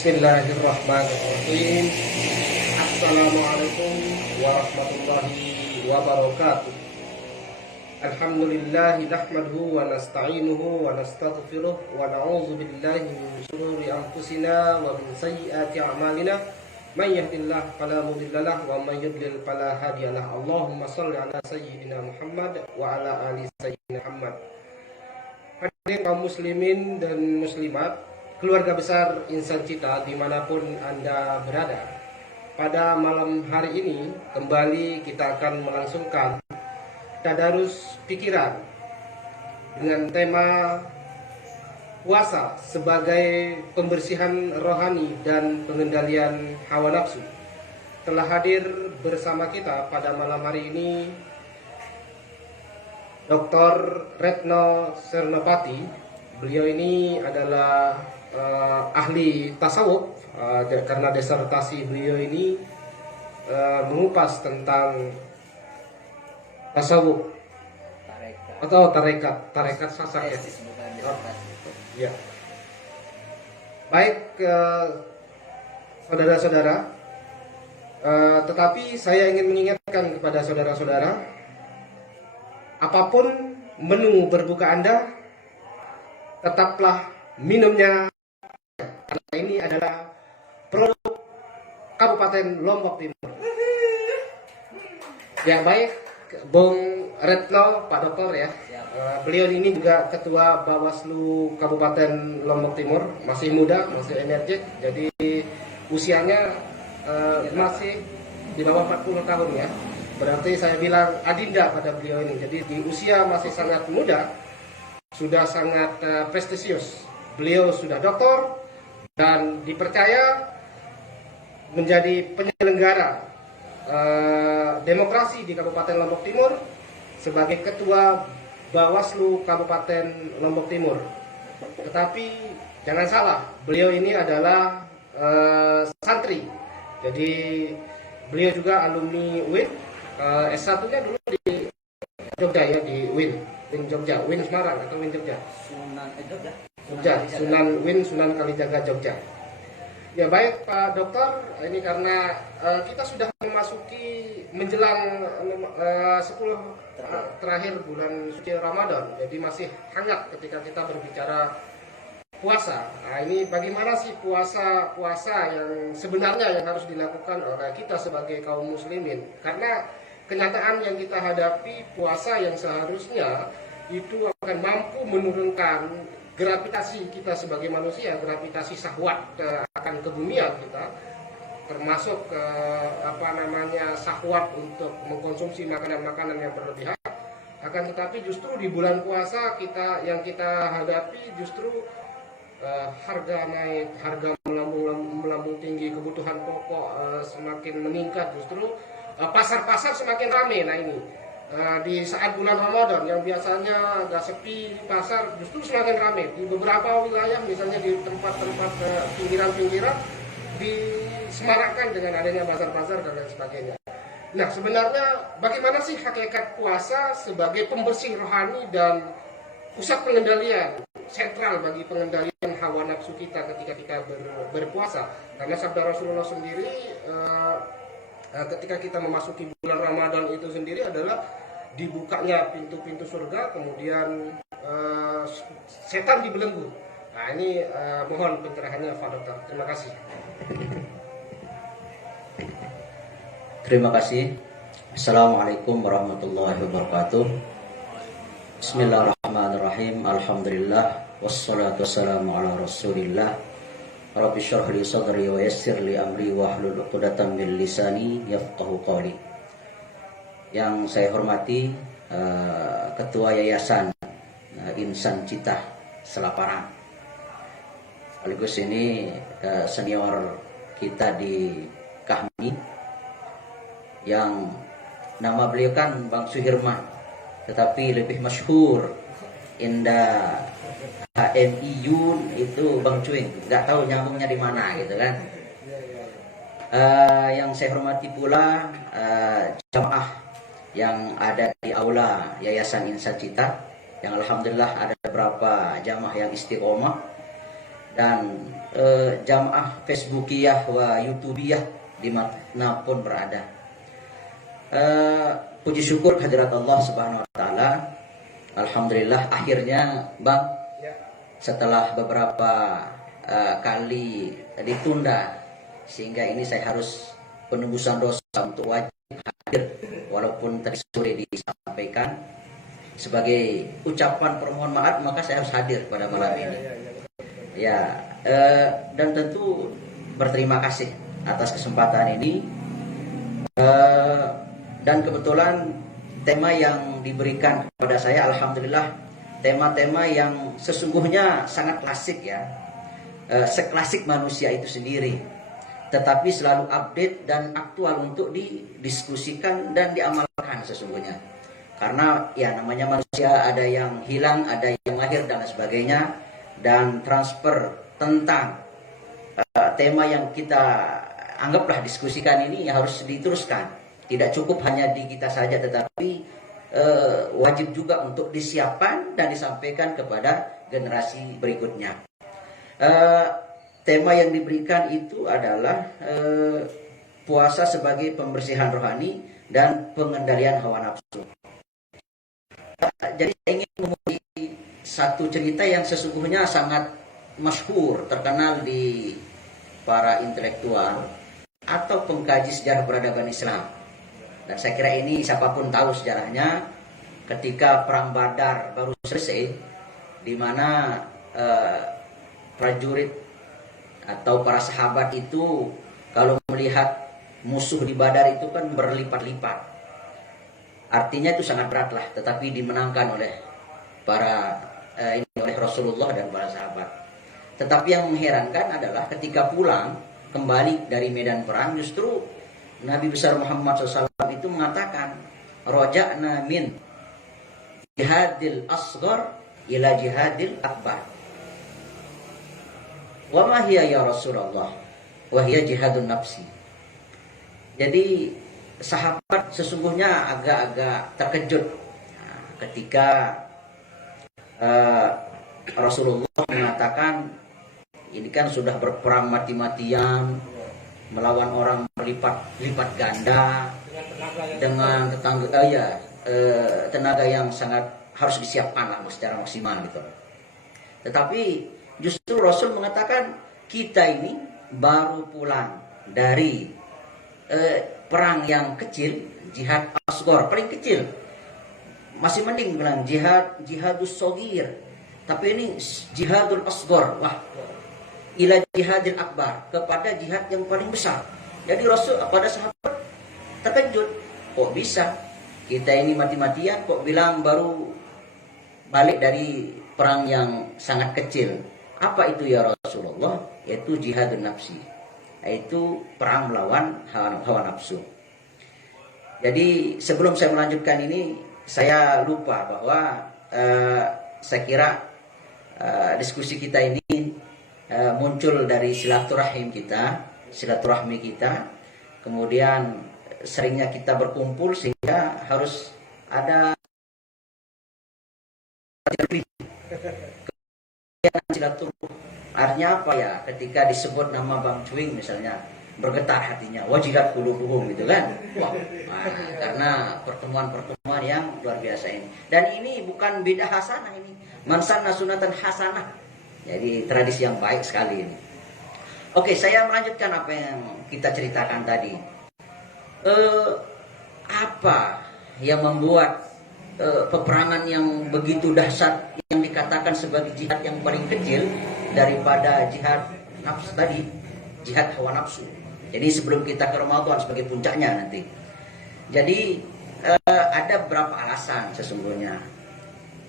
Bismillahirrahmanirrahim. Assalamualaikum warahmatullahi wabarakatuh. Alhamdulillahi nahmaduhu wa nasta'inuhu wa nastaghfiruh wa na'udzu billahi min shururi anfusina wa min sayyiati a'malina. Man yahdihillahu fala mudilla lahu wa man yudlil fala hadiyalah. Allahumma shalli ala sayyidina Muhammad wa ala ali sayyidina Muhammad. Hadirin kaum muslimin dan muslimat, keluarga besar Insan Cita dimanapun Anda berada, pada malam hari ini kembali kita akan melangsungkan tadarus pikiran dengan tema puasa sebagai pembersihan rohani dan pengendalian hawa nafsu. Telah hadir bersama kita pada malam hari ini Dr. Retno Sernopati. Beliau ini adalah ahli tasawuf, karena disertasi beliau ini mengupas tentang tasawuf atau tarekat sasak ya. Ya. Baik, saudara-saudara, tetapi saya ingin mengingatkan kepada saudara-saudara, apapun menu berbuka Anda, tetaplah minumnya, karena ini adalah produk Kabupaten Lombok Timur. Ya, baik, Bung Retno, Pak Dokter ya. Beliau ini juga Ketua Bawaslu Kabupaten Lombok Timur, masih muda, masih energik, jadi usianya masih di bawah 40 tahun ya. Berarti saya bilang adinda pada beliau ini. Jadi di usia masih sangat muda, sudah sangat prestisius. Beliau sudah doktor dan dipercaya menjadi penyelenggara demokrasi di Kabupaten Lombok Timur sebagai Ketua Bawaslu Kabupaten Lombok Timur. Tetapi jangan salah, beliau ini adalah santri. Jadi beliau juga alumni UIN. S1-nya dulu di Jogja ya, di UIN Jogja, UIN Semarang atau UIN Jogja? Sunan Kalijaga Jogja. Ya baik Pak Dokter, ini karena kita sudah memasuki menjelang 10 terakhir bulan suci Ramadan, jadi masih hangat ketika kita berbicara puasa. Nah, ini bagaimana sih puasa yang sebenarnya yang harus dilakukan oleh kita sebagai kaum muslimin? Karena kenyataan yang kita hadapi, puasa yang seharusnya itu akan mampu menurunkan gravitasi kita sebagai manusia, gravitasi syahwat akan kebumian kita, termasuk syahwat untuk mengkonsumsi makanan-makanan yang berlebihan. Akan tetapi justru di bulan puasa yang kita hadapi justru harga naik, harga melambung tinggi, kebutuhan pokok semakin meningkat, justru pasar-pasar semakin ramai. Nah ini di saat bulan Ramadan yang biasanya agak sepi di pasar justru semakin ramai. Di beberapa wilayah, misalnya di tempat-tempat pinggiran-pinggiran, disemarakkan dengan adanya pasar-pasar dan lain sebagainya. Nah sebenarnya bagaimana sih hakikat puasa sebagai pembersih rohani dan pusat pengendalian sentral bagi pengendalian hawa nafsu kita ketika kita berpuasa? Karena sabda Rasulullah sendiri ketika kita memasuki bulan Ramadan itu sendiri adalah dibukanya pintu-pintu surga, kemudian setan dibelenggu. Nah ini mohon pencerahannya Pak Dokter. Terima kasih. Terima kasih. Assalamualaikum warahmatullahi wabarakatuh. Bismillahirrahmanirrahim. Alhamdulillah wassalatu wassalamu ala Rasulillah. Rabbi shrah li sadri wa yassir li amri wa hlul 'uqdatam min lisani yafqahu qawli. Yang saya hormati Ketua Yayasan Insan Cita Selaparang, sekaligus ini senior kita di Kahmi, yang nama beliau kan Bang Suhirman, tetapi lebih masyhur indah HMI-Yun itu Bang Cuing, nggak tahu nyambungnya di mana gitu kan. Yang saya hormati pula jamaah yang ada di aula Yayasan Insan Cita, yang alhamdulillah ada beberapa jamaah yang istiqomah. dan jamaah Facebookiyah wa YouTubiyah dimanapun berada. Puji syukur kehadirat Allah Subhanahu wa taala. Alhamdulillah akhirnya Bang, setelah beberapa kali ditunda, sehingga ini saya harus penebusan dosa untuk wajib hadir, walaupun tadi sore disampaikan sebagai ucapan permohonan maaf, maka saya harus hadir pada malam ini. Ya, dan tentu berterima kasih atas kesempatan ini. Dan kebetulan tema yang diberikan kepada saya, alhamdulillah, tema-tema yang sesungguhnya sangat klasik ya, seklasik manusia itu sendiri, tetapi selalu update dan aktual untuk didiskusikan dan diamalkan sesungguhnya. Karena ya namanya manusia, ada yang hilang, ada yang lahir dan sebagainya, dan transfer tentang tema yang kita anggaplah diskusikan ini harus diteruskan. Tidak cukup hanya di kita saja, tetapi wajib juga untuk disiapkan dan disampaikan kepada generasi berikutnya. Tema yang diberikan itu adalah puasa sebagai pembersihan rohani dan pengendalian hawa nafsu. Jadi saya ingin memulai satu cerita yang sesungguhnya sangat masyhur, terkenal di para intelektual atau pengkaji sejarah peradaban Islam. Dan saya kira ini siapapun tahu sejarahnya, ketika perang Badar baru selesai, di mana prajurit atau para sahabat itu kalau melihat musuh di Badar itu kan berlipat-lipat. Artinya itu sangat berat lah, tetapi dimenangkan oleh oleh Rasulullah dan para sahabat. Tetapi yang mengherankan adalah ketika pulang kembali dari medan perang, justru Nabi besar Muhammad SAW itu mengatakan, roja'na min jihadil asghar ila jihadil akbar. Wa ma hiya ya Rasulullah? Wa hiya jihadun nafsi. Jadi sahabat sesungguhnya agak-agak terkejut ketika Rasulullah mengatakan, ini kan sudah berperang mati-matian melawan orang berlipat ganda dengan tenaga yang sangat harus disiapkan lah secara maksimal gitu. Tetapi justru Rasul mengatakan, kita ini baru pulang dari perang yang kecil, jihad asghar, paling kecil. Masih mending bilang jihadus shogir, tapi ini jihadul asghar. Wah, ila jihadil akbar, kepada jihad yang paling besar. Jadi Rasul pada sahabat terkejut, kok bisa kita ini mati-matian kok bilang baru balik dari perang yang sangat kecil. Apa itu ya Rasulullah? Yaitu jihadun nafsi, yaitu perang melawan hawa nafsu. Jadi sebelum saya melanjutkan ini, saya lupa bahwa saya kira diskusi kita ini muncul dari silaturahmi kita, kemudian seringnya kita berkumpul sehingga harus ada silaturahmi. Artinya apa ya? Ketika disebut nama Bang Cuing misalnya, bergetar hatinya, wajilat qulubuhum gitu kan. Wah, karena pertemuan-pertemuan yang luar biasa ini. Dan ini bukan bid'ah hasanah ini. Man sanna sunatan hasanah. Jadi tradisi yang baik sekali ini. Oke, saya melanjutkan apa yang kita ceritakan tadi. Apa yang membuat peperangan yang begitu dahsyat yang dikatakan sebagai jihad yang paling kecil daripada jihad nafsu tadi, jihad hawa nafsu. Jadi sebelum kita ke Ramadan sebagai puncaknya nanti. Jadi ada beberapa alasan sesungguhnya.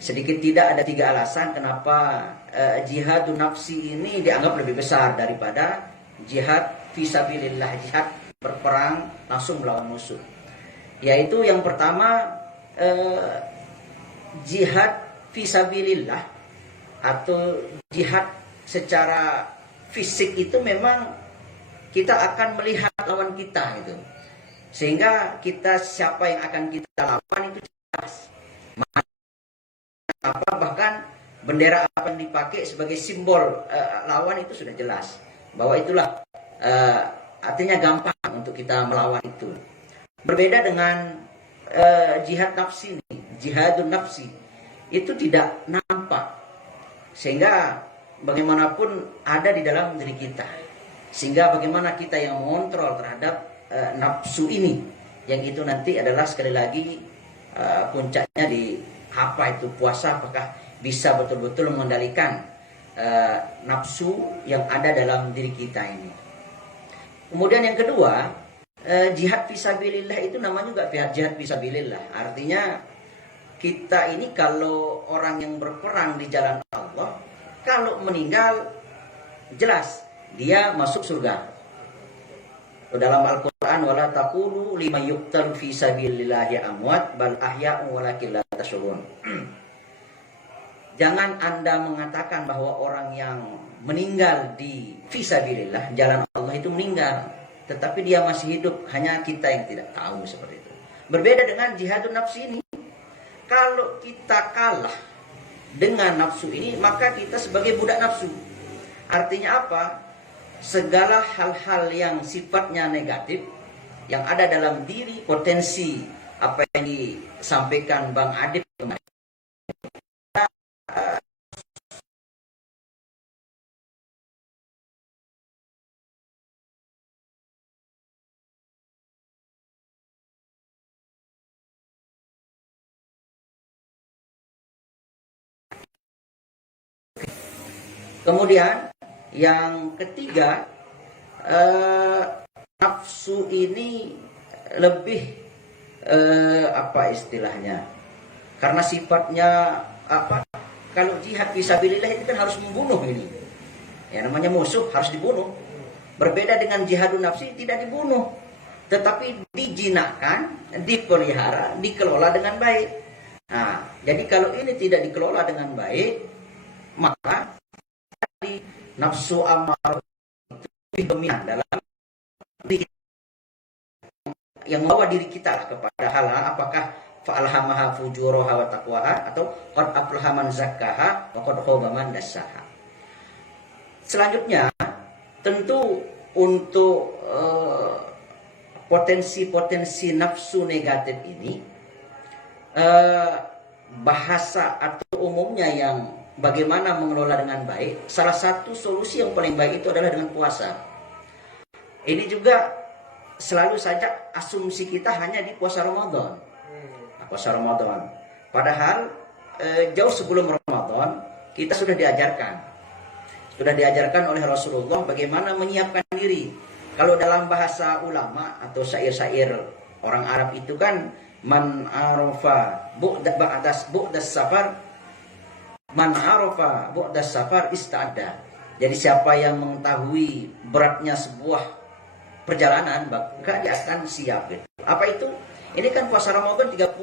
Sedikit tidak ada 3 alasan kenapa jihadun nafsi ini dianggap lebih besar daripada jihad fisabilillah, jihad berperang langsung melawan musuh. Yaitu yang pertama, jihad fisabilillah atau jihad secara fisik itu memang kita akan melihat lawan kita gitu. Sehingga siapa yang akan kita lawan itu jelas. Bahkan bendera apa yang dipakai sebagai simbol lawan itu sudah jelas bahwa itulah artinya gampang untuk kita melawan itu. Berbeda dengan jihad nafsi ini, jihadun nafsi itu tidak nampak, sehingga bagaimanapun ada di dalam diri kita. Sehingga bagaimana kita yang mengontrol terhadap nafsu ini, yang itu nanti adalah sekali lagi puncaknya di apa itu puasa, apakah bisa betul-betul mengendalikan nafsu yang ada dalam diri kita ini. Kemudian yang kedua, jihad fisabilillah itu namanya juga jihad fisabilillah. Artinya kita ini kalau orang yang berperang di jalan Allah, kalau meninggal jelas dia masuk surga. Dalam Al-Quran, wala taqulu lima yuqtal fi sabilillahi amwat bal ahya'un walakin la tashurun. Jangan Anda mengatakan bahwa orang yang meninggal di fisabilillah, jalan Allah itu meninggal, tetapi dia masih hidup, hanya kita yang tidak tahu seperti itu. Berbeda dengan jihadun nafsi ini. Kalau kita kalah dengan nafsu ini, maka kita sebagai budak nafsu. Artinya apa? Segala hal-hal yang sifatnya negatif yang ada dalam diri, potensi apa yang disampaikan Bang Adib kemarin, kemudian yang ketiga, nafsu ini lebih apa istilahnya? Karena sifatnya apa? Kalau jihad fisabilillah itu kan harus membunuh ini. Ya namanya musuh harus dibunuh. Berbeda dengan jihadun nafsi, tidak dibunuh, tetapi dijinakkan, dipelihara, dikelola dengan baik. Nah, jadi kalau ini tidak dikelola dengan baik, maka nafsu amarah itu lebih dominan dalam diri kita, yang membawa diri kita kepada hal apakah fa'alhamaha fujuraha wa taqwaha atau qad aflaha man zakkaha wa qad khaba man dassaha. Selanjutnya tentu untuk potensi-potensi nafsu negatif ini, bahasa atau umumnya yang bagaimana mengelola dengan baik, salah satu solusi yang paling baik itu adalah dengan puasa. Ini juga selalu saja asumsi kita hanya di puasa Ramadan. Puasa Ramadan. Padahal jauh sebelum Ramadan kita sudah diajarkan. Sudah diajarkan oleh Rasulullah bagaimana menyiapkan diri. Kalau dalam bahasa ulama atau syair-syair orang Arab itu kan, man arafa bu'das safar, man arafa bu'das safar ista'adda. Jadi siapa yang mengetahui beratnya sebuah perjalanan, maka dia akan siap. Apa itu? Ini kan puasa Ramadan 30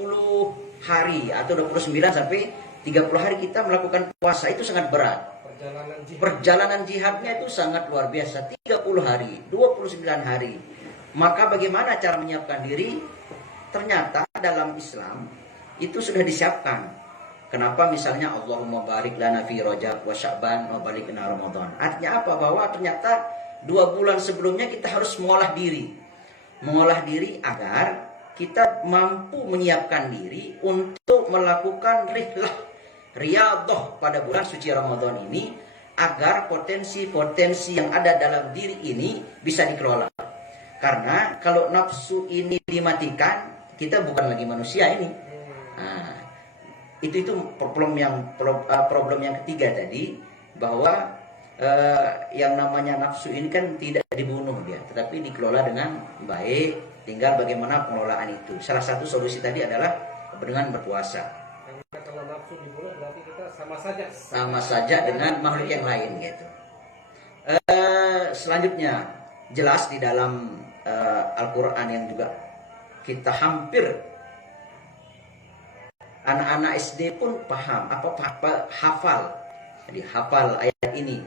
hari atau 29 sampai 30 hari kita melakukan puasa, itu sangat berat. Perjalanan jihadnya itu sangat luar biasa, 30 hari, 29 hari. Maka bagaimana cara menyiapkan diri? Ternyata dalam Islam itu sudah disiapkan. Kenapa misalnya Allahumma barik lana fi Rajab wa Sya'ban wa barik lana Ramadan. Artinya apa? Bahwa ternyata 2 bulan sebelumnya kita harus mengolah diri. Mengolah diri agar kita mampu menyiapkan diri untuk melakukan riyadhah pada bulan suci Ramadan ini, agar potensi-potensi yang ada dalam diri ini bisa dikelola. Karena kalau nafsu ini dimatikan, kita bukan lagi manusia ini. Nah, itu problem yang ketiga tadi, bahwa yang namanya nafsu ini kan tidak dibunuh dia, tetapi dikelola dengan baik. Tinggal bagaimana pengelolaan itu. Salah satu solusi tadi adalah dengan berpuasa. Karena kalau nafsu dibunuh berarti kita sama saja dengan makhluk yang lain gitu. Selanjutnya jelas di dalam Al-Quran yang juga kita hampir anak-anak SD pun paham, hafal. Jadi hafal ayat ini.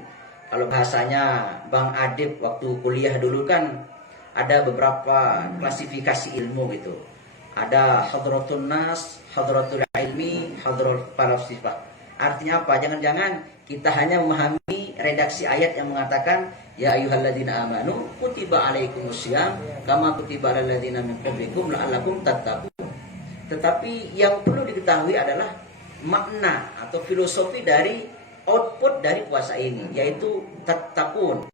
Kalau bahasanya Bang Adib waktu kuliah dulu kan ada beberapa klasifikasi ilmu gitu. Ada hadratun nas, hadratul ilmi, hadratul falsafah. Artinya apa? Jangan-jangan kita hanya memahami redaksi ayat yang mengatakan ya ayyuhalladzina amanu kutiba alaikumussyam kama kutiba alal ladzina min qablikum la'allakum tattaqun. Tetapi yang perlu diketahui adalah makna atau filosofi dari output dari puasa ini, yaitu tattaqun.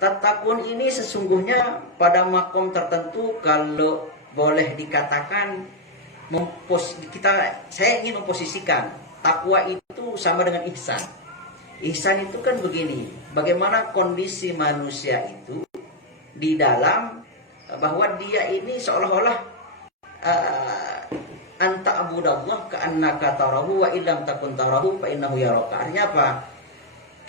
Tattaqun ini sesungguhnya pada makom tertentu kalau boleh dikatakan saya ingin memposisikan takwa itu sama dengan ihsan. Ihsan itu kan begini, bagaimana kondisi manusia itu di dalam bahwa dia ini seolah-olah anta abudallah ka'annaka tarahu wa illam takun tarahu fa innahu yaraka. Artinya apa?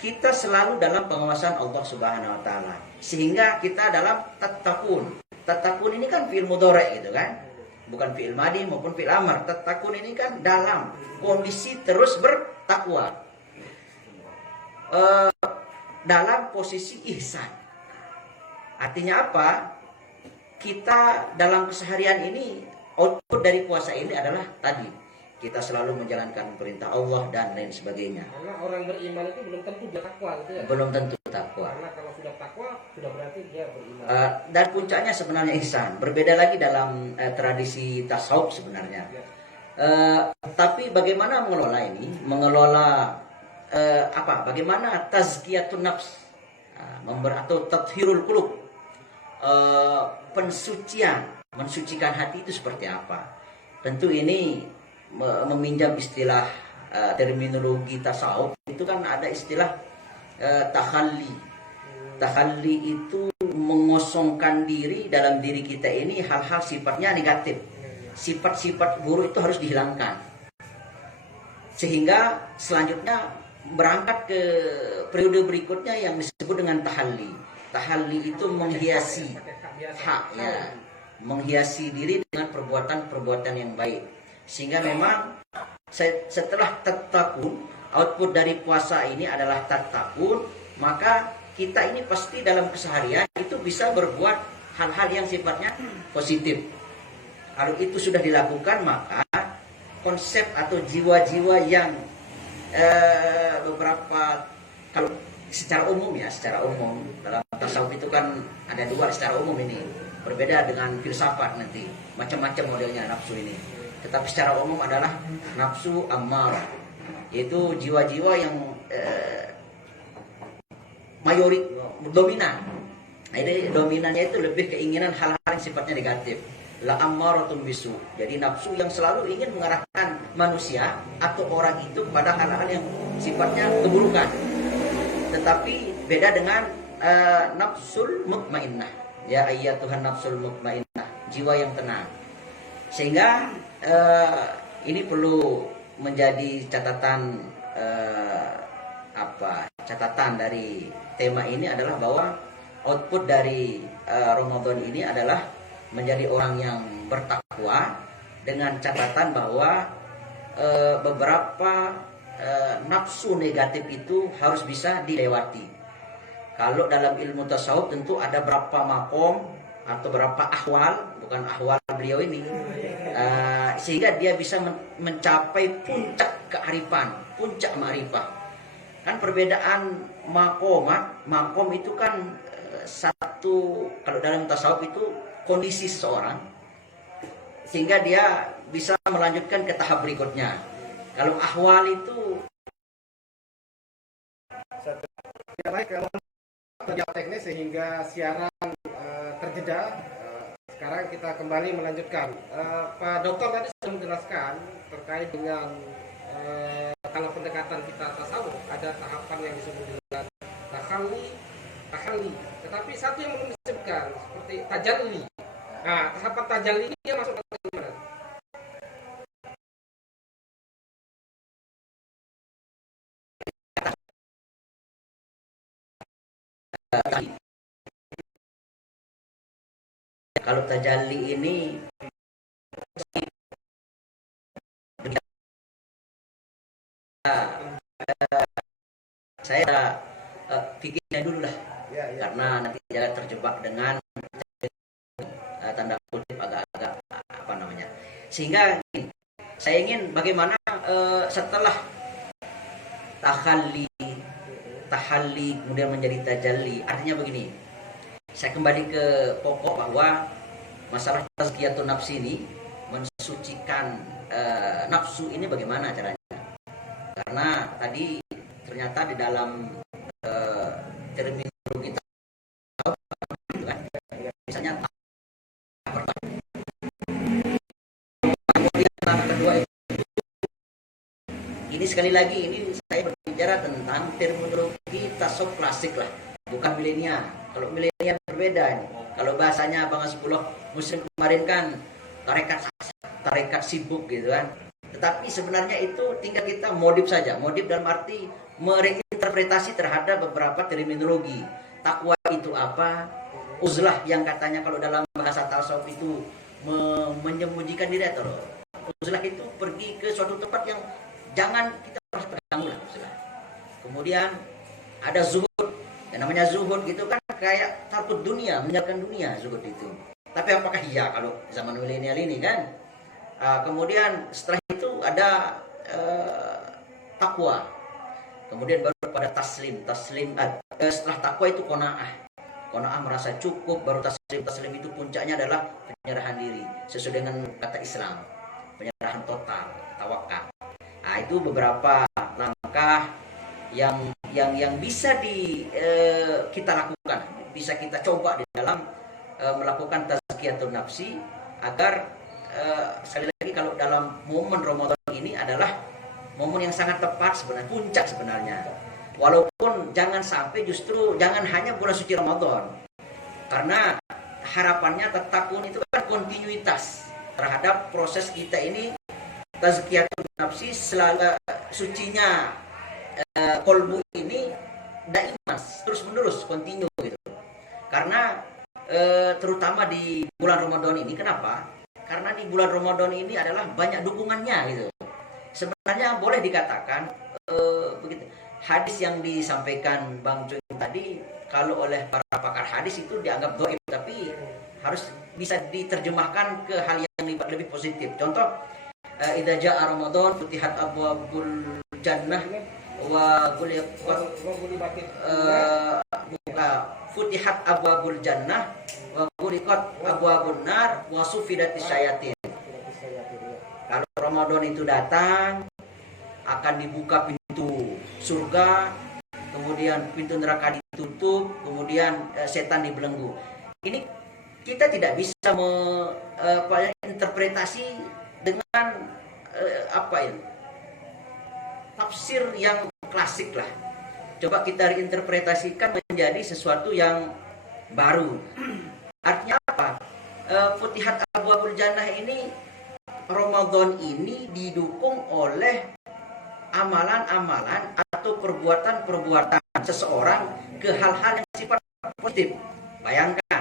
Kita selalu dalam pengawasan Allah Subhanahu wa taala. Sehingga kita dalam tattaqun. Tattaqun ini kan fi'il mudhari gitu kan? Bukan fi'il madi maupun fi'il amar. Tattaqun ini kan dalam kondisi terus bertakwa. Dalam posisi ihsan. Artinya apa? Kita dalam keseharian ini, output dari puasa ini adalah tadi, kita selalu menjalankan perintah Allah dan lain sebagainya. Karena orang beriman itu belum tentu dia takwa gitu ya. Belum tentu takwa. Karena kalau sudah takwa sudah berarti dia beriman. Dan puncaknya sebenarnya ihsan. Berbeda lagi dalam tradisi tasawuf sebenarnya. Tapi bagaimana mengelola ini? Mengelola bagaimana tazkiyatun nafs, atau tathhirul qulub, mensucikan hati itu seperti apa? Tentu ini meminjam istilah terminologi tasawuf, itu kan ada istilah takhalli. Takhalli itu mengosongkan diri dalam diri kita ini hal-hal sifatnya negatif. Sifat-sifat buruk itu harus dihilangkan. Sehingga selanjutnya berangkat ke periode berikutnya yang disebut dengan tahalli. Tahalli itu menghiasi menghiasi diri dengan perbuatan-perbuatan yang baik. Sehingga memang setelah tattaqun, output dari puasa ini adalah tattaqun, maka kita ini pasti dalam keseharian itu bisa berbuat hal-hal yang sifatnya positif. Kalau itu sudah dilakukan, maka konsep atau jiwa-jiwa yang beberapa, kalau secara umum dalam tasawuf itu kan ada dua secara umum ini, berbeda dengan filsafat nanti macam-macam modelnya nafsu ini. Tetapi secara umum adalah nafsu ammarah, yaitu jiwa-jiwa yang dominan. Nah, ini dominannya itu lebih keinginan hal-hal yang sifatnya negatif. La ammaratun bisu. Jadi nafsu yang selalu ingin mengarahkan manusia atau orang itu pada hal-hal yang sifatnya keburukan. Tetapi beda dengan nafsul mutmainnah. Ya ayyatuhan nafsul mutmainnah, jiwa yang tenang. Sehingga ini perlu menjadi catatan catatan dari tema ini adalah bahwa output dari Ramadan ini adalah menjadi orang yang bertakwa, dengan catatan bahwa beberapa nafsu negatif itu harus bisa dilewati. Kalau dalam ilmu tasawuf tentu ada berapa makom atau berapa ahwal, bukan ahwal beliau ini, sehingga dia bisa mencapai puncak kearifan, puncak ma'rifah. Kan perbedaan makom itu kan satu, kalau dalam tasawuf itu kondisi seseorang sehingga dia bisa melanjutkan ke tahap berikutnya. Kalau ahwal itu baik, kalau teknis sehingga siaran terjeda. Sekarang kita kembali melanjutkan. Pak Dokter tadi sudah menjelaskan terkait dengan kalau pendekatan kita tasawuf ada tahapan yang disebut dengan tahalli. Tetapi satu yang belum disebutkan seperti tajalli. Nah, tahapan tajalli ini dia masuk ke mana? Kalau tajalli ini saya pikirnya dulu lah, karena nanti jangan terjebak dengan tanda kutip agak-agak sehingga saya ingin bagaimana setelah tahalli, tahalli kemudian menjadi tajalli. Artinya begini, saya kembali ke pokok bahwa masalah tazkiyatun nafsi ini, mensucikan nafsu ini bagaimana caranya. Karena tadi ternyata di dalam terminologi gitu kan, misalnya kedua ini sekali lagi ini saya berbicara tentang terminologi tasawuf klasik lah, bukan milenial. Kalau milenial berbeda ini. Kalau bahasanya Bang Hasbullah Muslim kemarin kan tarekat sibuk gitu kan. Tetapi sebenarnya itu tinggal kita modif saja. Modif dalam arti mereinterpretasi terhadap beberapa terminologi. Takwa itu apa? Uzlah yang katanya kalau dalam bahasa tasawuf itu menyembunyikan diri atau uzlah itu pergi ke suatu tempat yang jangan kita harus terganggu lah. Kemudian ada zuhud. Yang namanya zuhud gitu kan kayak takut dunia, meninggalkan dunia zuhud itu. Tapi apakah iya kalau zaman milenial ini kan? Kemudian setelah itu ada takwa. Kemudian baru pada taslim. Setelah takwa itu qanaah. Qanaah merasa cukup, baru taslim. Taslim itu puncaknya adalah penyerahan diri sesuai dengan kata Islam. Penyerahan total, tawakal. Nah, itu beberapa langkah yang bisa kita lakukan, bisa kita coba di dalam melakukan tazkiyatun nafsi agar sekali lagi kalau dalam momen Ramadan ini adalah momen yang sangat tepat sebenarnya, puncak sebenarnya. Walaupun jangan sampai justru jangan hanya bulan suci Ramadan. Karena harapannya tatakun itu kan kontinuitas terhadap proses kita ini tazkiyatun nafsi selalu sucinya kolbu ini daimas terus menerus kontinu gitu. Karena terutama di bulan Ramadan ini kenapa? Karena di bulan Ramadan ini adalah banyak dukungannya gitu. Sebenarnya boleh dikatakan begitu. Hadis yang disampaikan Bang Cuy tadi kalau oleh para pakar hadis itu dianggap dhaif, tapi harus bisa diterjemahkan ke hal yang lebih positif. Contoh, idza jaa Ramadan futihat abwabul jannah wa futihat abwabul jannah wa ghuliqat abwabun nar wa sufidatis syayatin. Kalau Ramadan itu datang akan dibuka pintu surga, kemudian pintu neraka ditutup, kemudian setan dibelenggu. Ini kita tidak bisa interpretasi dengan tafsir yang klasik lah. Coba kita reinterpretasikan menjadi sesuatu yang baru. Artinya apa? Futihat abwabul jannah ini, Ramadan ini didukung oleh amalan-amalan atau perbuatan-perbuatan seseorang ke hal-hal yang sifat positif. Bayangkan,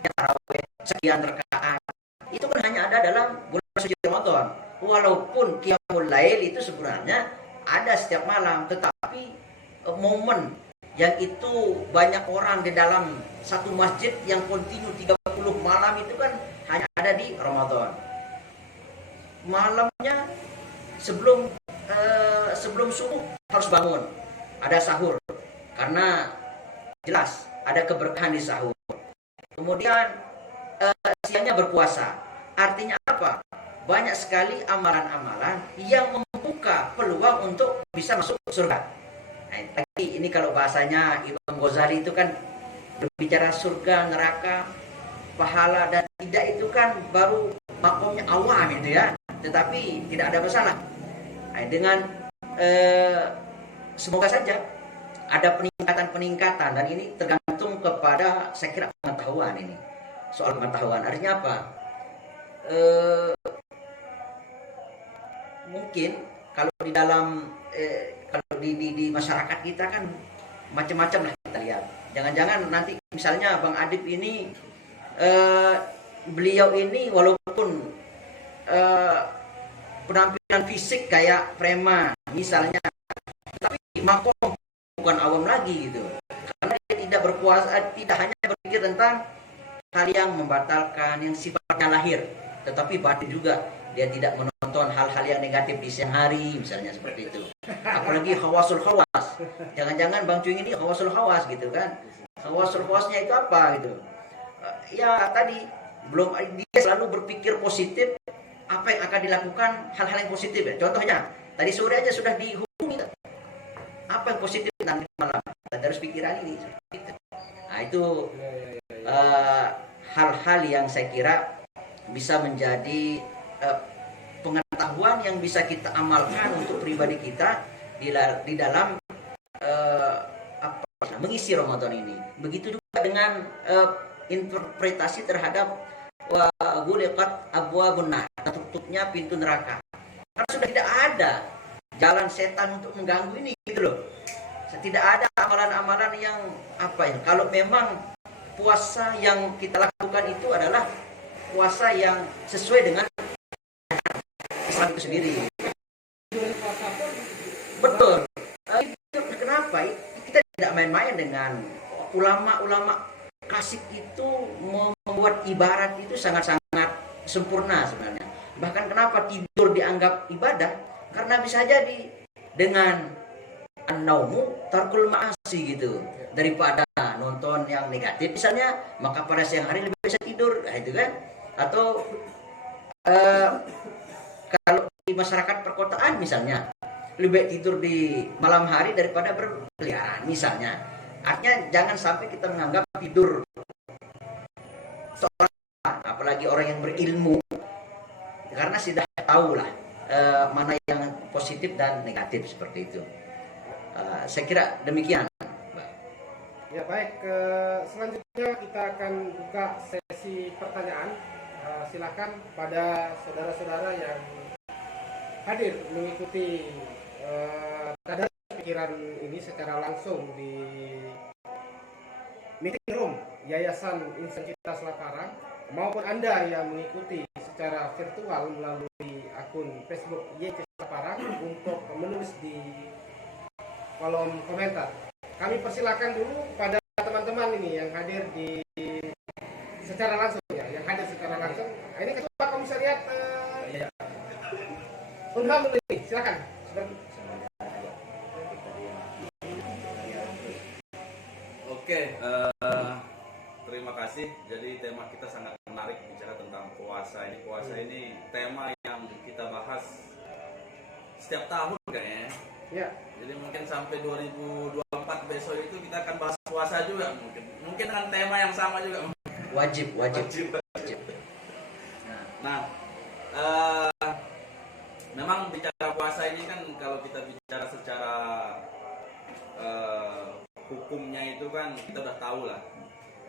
tarawih sekian rakaat itu kan hanya ada dalam bulan suci Ramadan. Walaupun qiyamul lail itu sebenarnya ada setiap malam, tetapi momen yang itu banyak orang di dalam satu masjid yang kontinu 30 malam itu kan hanya ada di Ramadan. Malamnya sebelum subuh harus bangun, ada sahur karena jelas ada keberkahan di sahur. Kemudian siangnya berpuasa. Artinya apa? Banyak sekali amalan-amalan yang membuka peluang untuk bisa masuk surga. Nah, tadi ini kalau bahasanya Imam Ghazali itu kan berbicara surga, neraka, pahala dan tidak, itu kan baru makomnya awam itu ya. Tetapi tidak ada masalah. Nah, dengan semoga saja ada peningkatan dan ini tergantung kepada saya kira pengetahuan ini. Soal pengetahuan artinya apa? Mungkin kalau di dalam kalau di masyarakat kita kan macam-macam lah kita lihat. Jangan-jangan nanti misalnya Bang Adib ini beliau ini walaupun penampilan fisik kayak preman misalnya, tapi makom bukan awam lagi gitu. Karena dia tidak berpuasa, tidak hanya berpikir tentang hal yang membatalkan, yang sifatnya lahir, tetapi batin juga. dia tidak menonton hal-hal yang negatif di siang hari, misalnya seperti itu. Apalagi hawasul hawas. Jangan-jangan Bang Cuing ini hawasul hawas gitu kan. Hawasul hawasnya itu apa gitu. Ya tadi belum, dia selalu berpikir positif, apa yang akan dilakukan hal-hal yang positif ya. Contohnya, tadi sore aja sudah dihubungi. Apa yang positif nanti malam? Kita harus pikiran ini. Nah itu hal-hal yang saya kira bisa menjadi pengetahuan yang bisa kita amalkan untuk pribadi kita di dalam mengisi Ramadan ini. Begitu juga dengan interpretasi terhadap guliqat abwabun nar, tutupnya pintu neraka. Karena sudah tidak ada jalan setan untuk mengganggu ini gitu loh. Tidak ada amalan-amalan yang kalau memang puasa yang kita lakukan itu adalah puasa yang sesuai dengan Islam itu sendiri. Betul. Kenapa? Kita tidak main-main dengan ulama-ulama klasik itu membuat ibarat itu sangat-sangat sempurna sebenarnya. Bahkan kenapa tidur dianggap ibadah? Karena bisa jadi dengan an-naumu tarkul ma'asi gitu. Daripada nonton yang negatif misalnya, maka pada siang hari lebih bisa tidur, itu kan. Atau kalau di masyarakat perkotaan misalnya, lebih baik tidur di malam hari daripada berkeliaran misalnya. Artinya jangan sampai kita menganggap tidur seorang, apalagi orang yang berilmu, karena sudah tahu lah mana yang positif dan negatif seperti itu. Saya kira demikian. Ya baik, selanjutnya kita akan buka sesi pertanyaan. Silakan pada saudara-saudara yang hadir mengikuti tadarus pikiran ini secara langsung di meeting room Yayasan Insan Cipta Selaparang, maupun Anda yang mengikuti secara virtual melalui akun Facebook YC Selaparang untuk menulis di kolom komentar. Kami persilakan dulu pada teman-teman ini yang hadir di secara langsung ya, yang hadir secara langsung. Ini Ketua Komisariat Unham ini, silakan. Oke, terima kasih. Jadi tema kita sangat menarik bicara tentang puasa ini. Puasa ini tema yang kita bahas setiap tahun kayaknya. Ya. Jadi mungkin sampai 2024 besok itu kita akan bahas puasa juga mungkin dengan tema yang sama juga. Wajib. Nah, memang bicara puasa ini kan kalau kita bicara secara hukumnya itu kan kita udah tahu lah.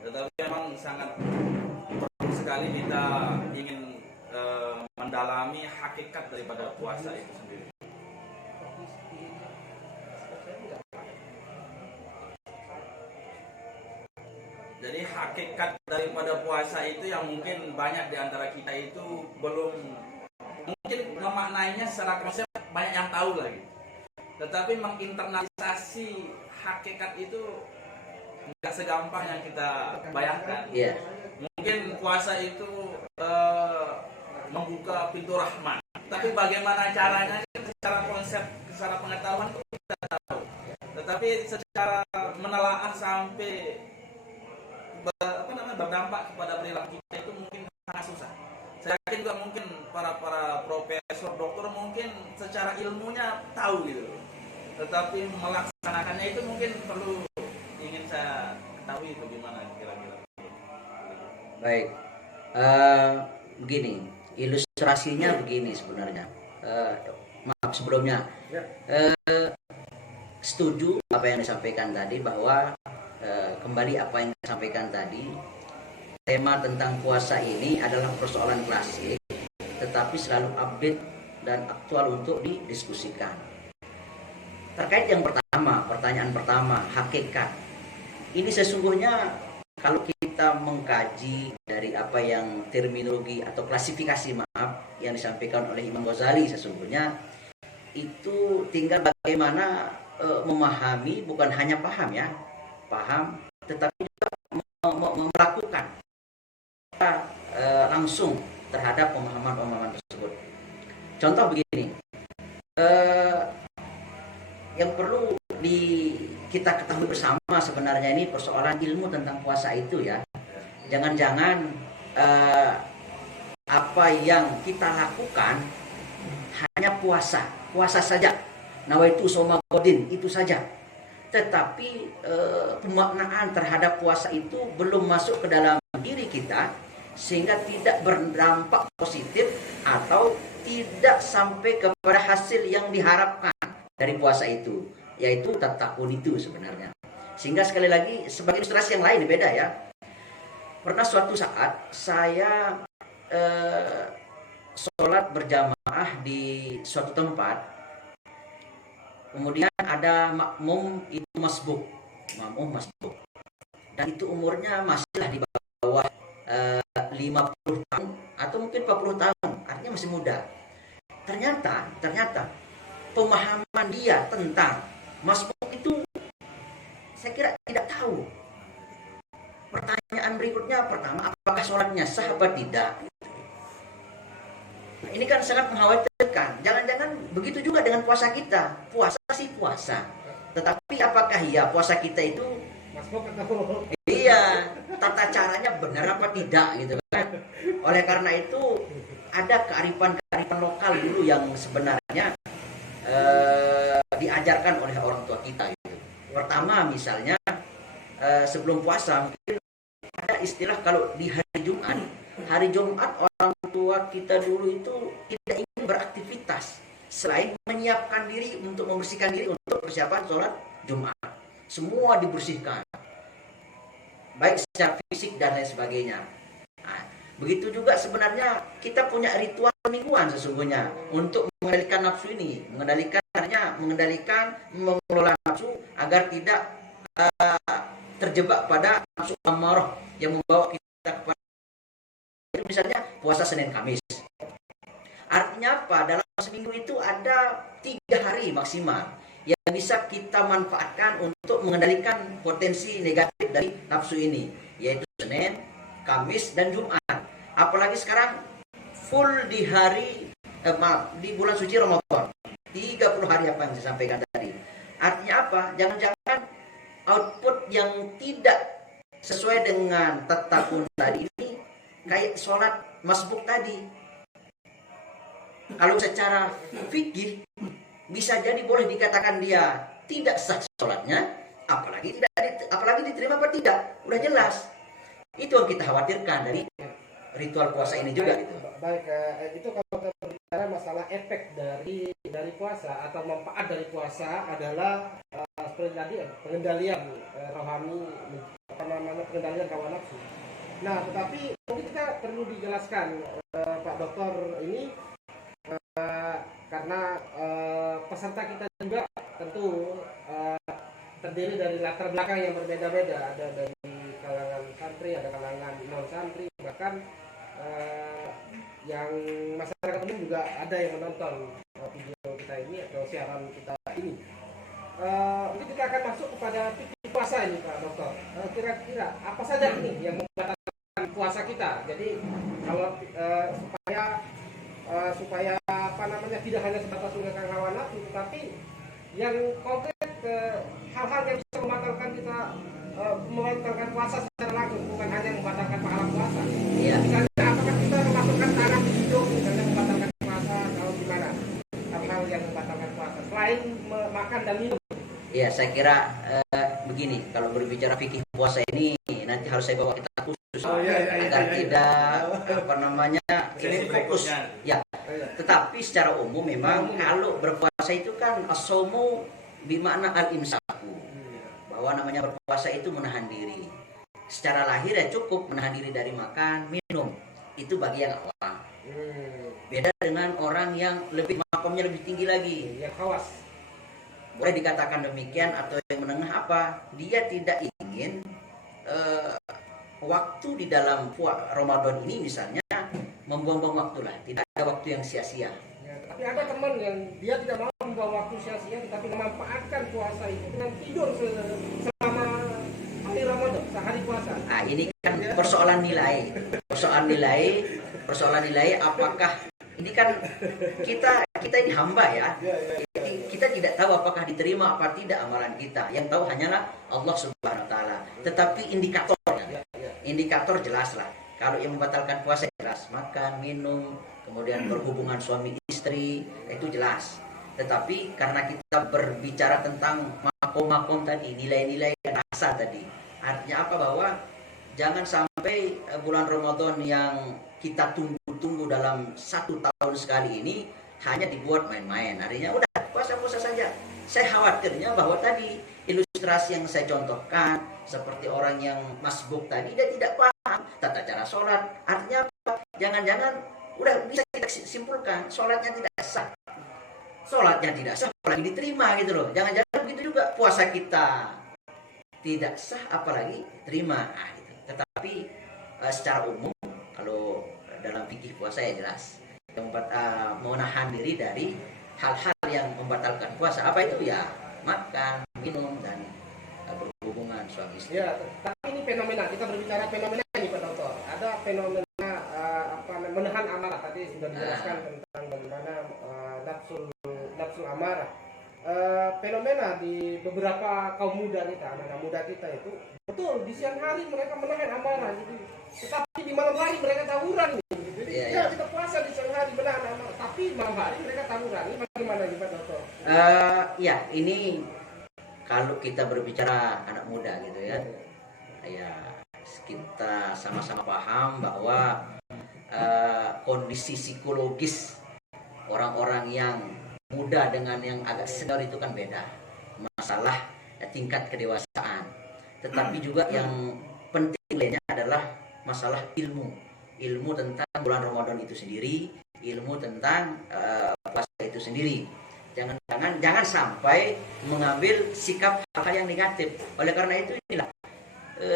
Tetapi memang sangat perlu sekali kita ingin mendalami hakikat daripada puasa itu sendiri. Jadi hakikat daripada puasa itu yang mungkin banyak di antara kita itu belum mungkin memaknainya secara konsep, banyak yang tahu lagi. Tetapi menginternalisasi hakikat itu nggak segampang yang kita bayangkan. Yeah. Mungkin puasa itu membuka pintu rahmat. Tapi bagaimana caranya secara konsep, secara pengetahuan itu kita tahu. Tetapi secara menelaah sampai berdampak kepada perilaku kita itu mungkin sangat susah. Saya yakin juga mungkin para profesor, dokter mungkin secara ilmunya tahu gitu, tetapi melaksanakannya itu mungkin perlu ingin saya ketahui bagaimana kira-kira. Baik, begini, ilustrasinya begini sebenarnya. Maaf sebelumnya, setuju apa yang disampaikan tadi bahwa kembali apa yang disampaikan tadi, tema tentang puasa ini adalah persoalan klasik, tetapi selalu update dan aktual untuk didiskusikan. Terkait yang pertama, pertanyaan pertama, hakikat. Ini sesungguhnya kalau kita mengkaji dari apa yang terminologi atau klasifikasi yang disampaikan oleh Imam Ghazali, sesungguhnya itu tinggal bagaimana memahami, bukan hanya paham, tetapi juga melakukan langsung terhadap pemahaman-pemahaman tersebut. Contoh begini, yang perlu kita ketahui bersama sebenarnya ini persoalan ilmu tentang puasa itu ya. Jangan-jangan apa yang kita lakukan hanya puasa saja. Nawaitu soma godin, itu saja. Tetapi pemaknaan terhadap puasa itu belum masuk ke dalam diri kita, sehingga tidak berdampak positif atau tidak sampai kepada hasil yang diharapkan dari puasa itu, yaitu tatakun itu sebenarnya. Sehingga sekali lagi sebagai ilustrasi yang lain beda ya. Pernah suatu saat saya sholat berjamaah di suatu tempat, kemudian ada makmum itu masbuk, dan itu umurnya masihlah di bawah 50 tahun atau mungkin 40 tahun, artinya masih muda. Ternyata pemahaman dia tentang masbuk itu saya kira tidak tahu. Pertanyaan berikutnya, pertama, apakah sholatnya sah atau tidak? Nah, ini kan sangat mengkhawatirkan. Jangan-jangan begitu juga dengan puasa kita. Puasa sih puasa, tetapi apakah iya puasa kita itu iya tata caranya benar apa tidak gitu kan? Oleh karena itu ada kearifan lokal dulu yang sebenarnya diajarkan oleh orang tua kita gitu. Pertama misalnya sebelum puasa mungkin ada istilah kalau di hari Jumat orang tua kita dulu itu tidak ingin beraktivitas selain menyiapkan diri untuk membersihkan diri untuk persiapan sholat Jumat. Semua dibersihkan, baik secara fisik dan lain sebagainya. Nah, begitu juga sebenarnya kita punya ritual mingguan sesungguhnya untuk mengendalikan nafsu ini, mengendalikan mengelola nafsu agar tidak terjebak pada nafsu amarah yang membawa kita kepada itu, misalnya puasa Senin Kamis. Artinya apa? Dalam seminggu itu ada 3 hari maksimal yang bisa kita manfaatkan untuk mengendalikan potensi negatif dari nafsu ini, yaitu Senin, Kamis, dan Jumat. Apalagi sekarang full di di bulan suci Ramadan, 30 hari apa yang saya sampaikan tadi. Artinya apa? Jangan-jangan output yang tidak sesuai dengan tatakun tadi ini kayak sholat masbuk tadi. Kalau secara fikih bisa jadi boleh dikatakan dia tidak sah sholatnya, apalagi diterima apa tidak, udah jelas. Itu yang kita khawatirkan dari ritual puasa ini juga. Baik, itu kalau kita berbicara masalah efek dari puasa atau manfaat dari puasa adalah pengendalian rohani, pengendalian hawa nafsu. Nah, tetapi mungkin kita perlu dijelaskan Pak Dokter ini karena peserta kita juga tentu terdiri dari latar belakang yang berbeda-beda, ada dari kalangan santri, ada kalangan non santri, bahkan yang masyarakat umum juga ada yang menonton video kita ini atau siaran kita ini. Mungkin kita akan masuk kepada fikih puasa ini Pak Dokter. Kira-kira apa saja ini yang membatalkan puasa kita? Jadi kalau supaya tidak hanya sebatas menegakkan hawa nafsu, tetapi yang konkret hal-hal yang bisa membatalkan puasa secara langsung, bukan hanya membatalkan pahala puasa. Iya. Misalnya apakah kita memasukkan tangan di hidung misalnya membatalkan puasa atau gimana? Hal-hal yang membatalkan puasa selain makan dan minum. Ya, saya kira begini, kalau berbicara fikih puasa ini nanti harus saya bawa kita khusus agar tidak ini fokus. Ya, tetapi secara umum memang kalau berpuasa itu kan as-saumu bimakna al-imsaku, bahwa namanya berpuasa itu menahan diri. Secara lahir ya cukup menahan diri dari makan, minum. Itu bagi yang awam. Beda dengan orang yang makomnya lebih tinggi lagi, yang khawas. Boleh dikatakan demikian, atau yang menengah apa? Dia tidak ingin waktu di dalam Ramadan ini misalnya membuang-buang waktu lah, tidak ada waktu yang sia-sia. Ya, tapi ada teman yang dia tidak mau membuang waktu sia-sia, tetapi memanfaatkan puasa itu dengan tidur selama hari Ramadan, sehari puasa. Nah, ini kan persoalan nilai. Apakah ini kan kita ini hamba ya. Kita tidak tahu apakah diterima apa tidak amalan kita. Yang tahu hanyalah Allah Subhanahu wa taala. Tetapi indikator jelas lah. Kalau yang membatalkan puasa jelas, makan, minum, kemudian berhubungan suami istri, itu jelas. Tetapi karena kita berbicara tentang makom-makom tadi, nilai-nilai dan asa tadi, artinya apa? Bahwa jangan sampai bulan Ramadan yang kita tunggu-tunggu dalam 1 tahun sekali ini hanya dibuat main-main. Artinya udah puasa-puasa saja. Saya khawatirnya bahwa tadi ilustrasi yang saya contohkan seperti orang yang masbuk tadi, dia tidak paham tata cara sholat. Artinya apa? Jangan-jangan udah bisa kita simpulkan sholatnya tidak sah. Sholatnya tidak sah, apalagi diterima gitu loh. Jangan-jangan begitu juga puasa kita tidak sah, apalagi terima. Nah, gitu. Tetapi secara umum kalau dalam fikih puasa ya jelas menahan diri dari hal-hal yang membatalkan puasa. Apa itu ya? Makan, minum, dan berhubungan suami istri. Ya, tapi ini fenomena, kita berbicara fenomena ini Pak Dokter. Ada fenomena menahan amarah, tadi sudah dijelaskan tentang bagaimana nafsul amarah. Fenomena di beberapa kaum muda kita, anak muda kita itu betul di siang hari mereka menahan amarah, tetapi di malam hari mereka tawuran. Jadi kita puasa di siang hari menahan amarah, tapi malam hari mereka tawuran. Ini bagaimana nih Pak Dokter? Ya, ini kalau kita berbicara anak muda gitu ya, ya kita sama-sama paham bahwa kondisi psikologis orang-orang yang muda dengan yang agak senior itu kan beda. Masalah tingkat kedewasaan. Tetapi juga yang penting lainnya adalah masalah ilmu. Ilmu tentang bulan Ramadan itu sendiri, ilmu tentang puasa itu sendiri. Jangan sampai mengambil sikap hal yang negatif. Oleh karena itu inilah